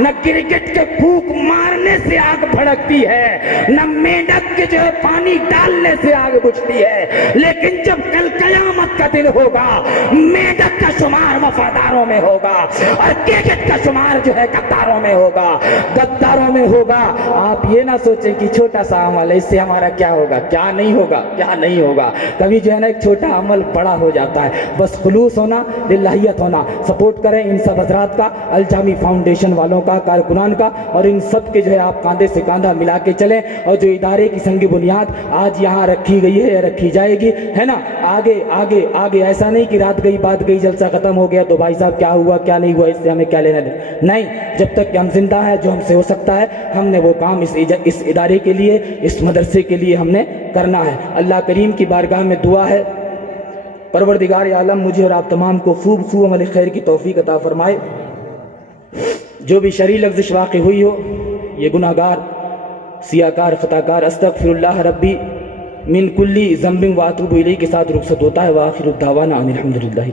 न गिरगिट के फूंक मारने से आग भड़कती है, न मेंढक के जो है पानी डालने से आग बुझती है। लेकिन जब कल कयामत का दिन होगा, मेंढक का शुमार वफादारों में होगा और गिरगिट का शुमार जो है गद्दारों में होगा, गद्दारों में होगा। आप ये ना सोचें कि छोटा सा अमल है इससे हमारा क्या होगा, क्या नहीं होगा, क्या नहीं होगा। कभी जो है ना एक छोटा अमल बड़ा हो जाता है। बस खुलूस होना, लिल्लाहियत होना। सपोर्ट करें इन सब हजरात का, अलजामी फाउंडेशन वालों का, कारकुनान का, और इन सब के जो है आप कांधे से कांधा मिला के चलें। और जो इदारे की संगी बुनियाद आज यहाँ रखी गई है, रखी जाएगी, है ना, आगे आगे आगे। ऐसा नहीं कि रात गई बात गई जलसा खत्म हो गया तो भाई साहब क्या हुआ क्या नहीं हुआ इससे हमें क्या लेना देना। नहीं, जब तक कि हम जिंदा हैं, जो हमसे हो सकता है हमने वो काम इस इदारे के लिए, इस मदरसे के लिए हमने करना है। अल्लाह करीम की बारगाह में दुआ है, परवरदिगार आलम मुझे और आप तमाम को खूब खूब अमल खैर की तौफीक अता फरमाए। जो भी शरी लफ्ज़िश वाक़ हुई हो, ये गुनाहगार, सियाकार, ख़ताकार, अस्तग़फिरुल्लाह रब्बी मिन कुल्ली ज़ंबिन व अतूबु इलैहि के साथ रुखसत होता है। व आखिरु दावाना अनिल हम्दुलिल्लाहि।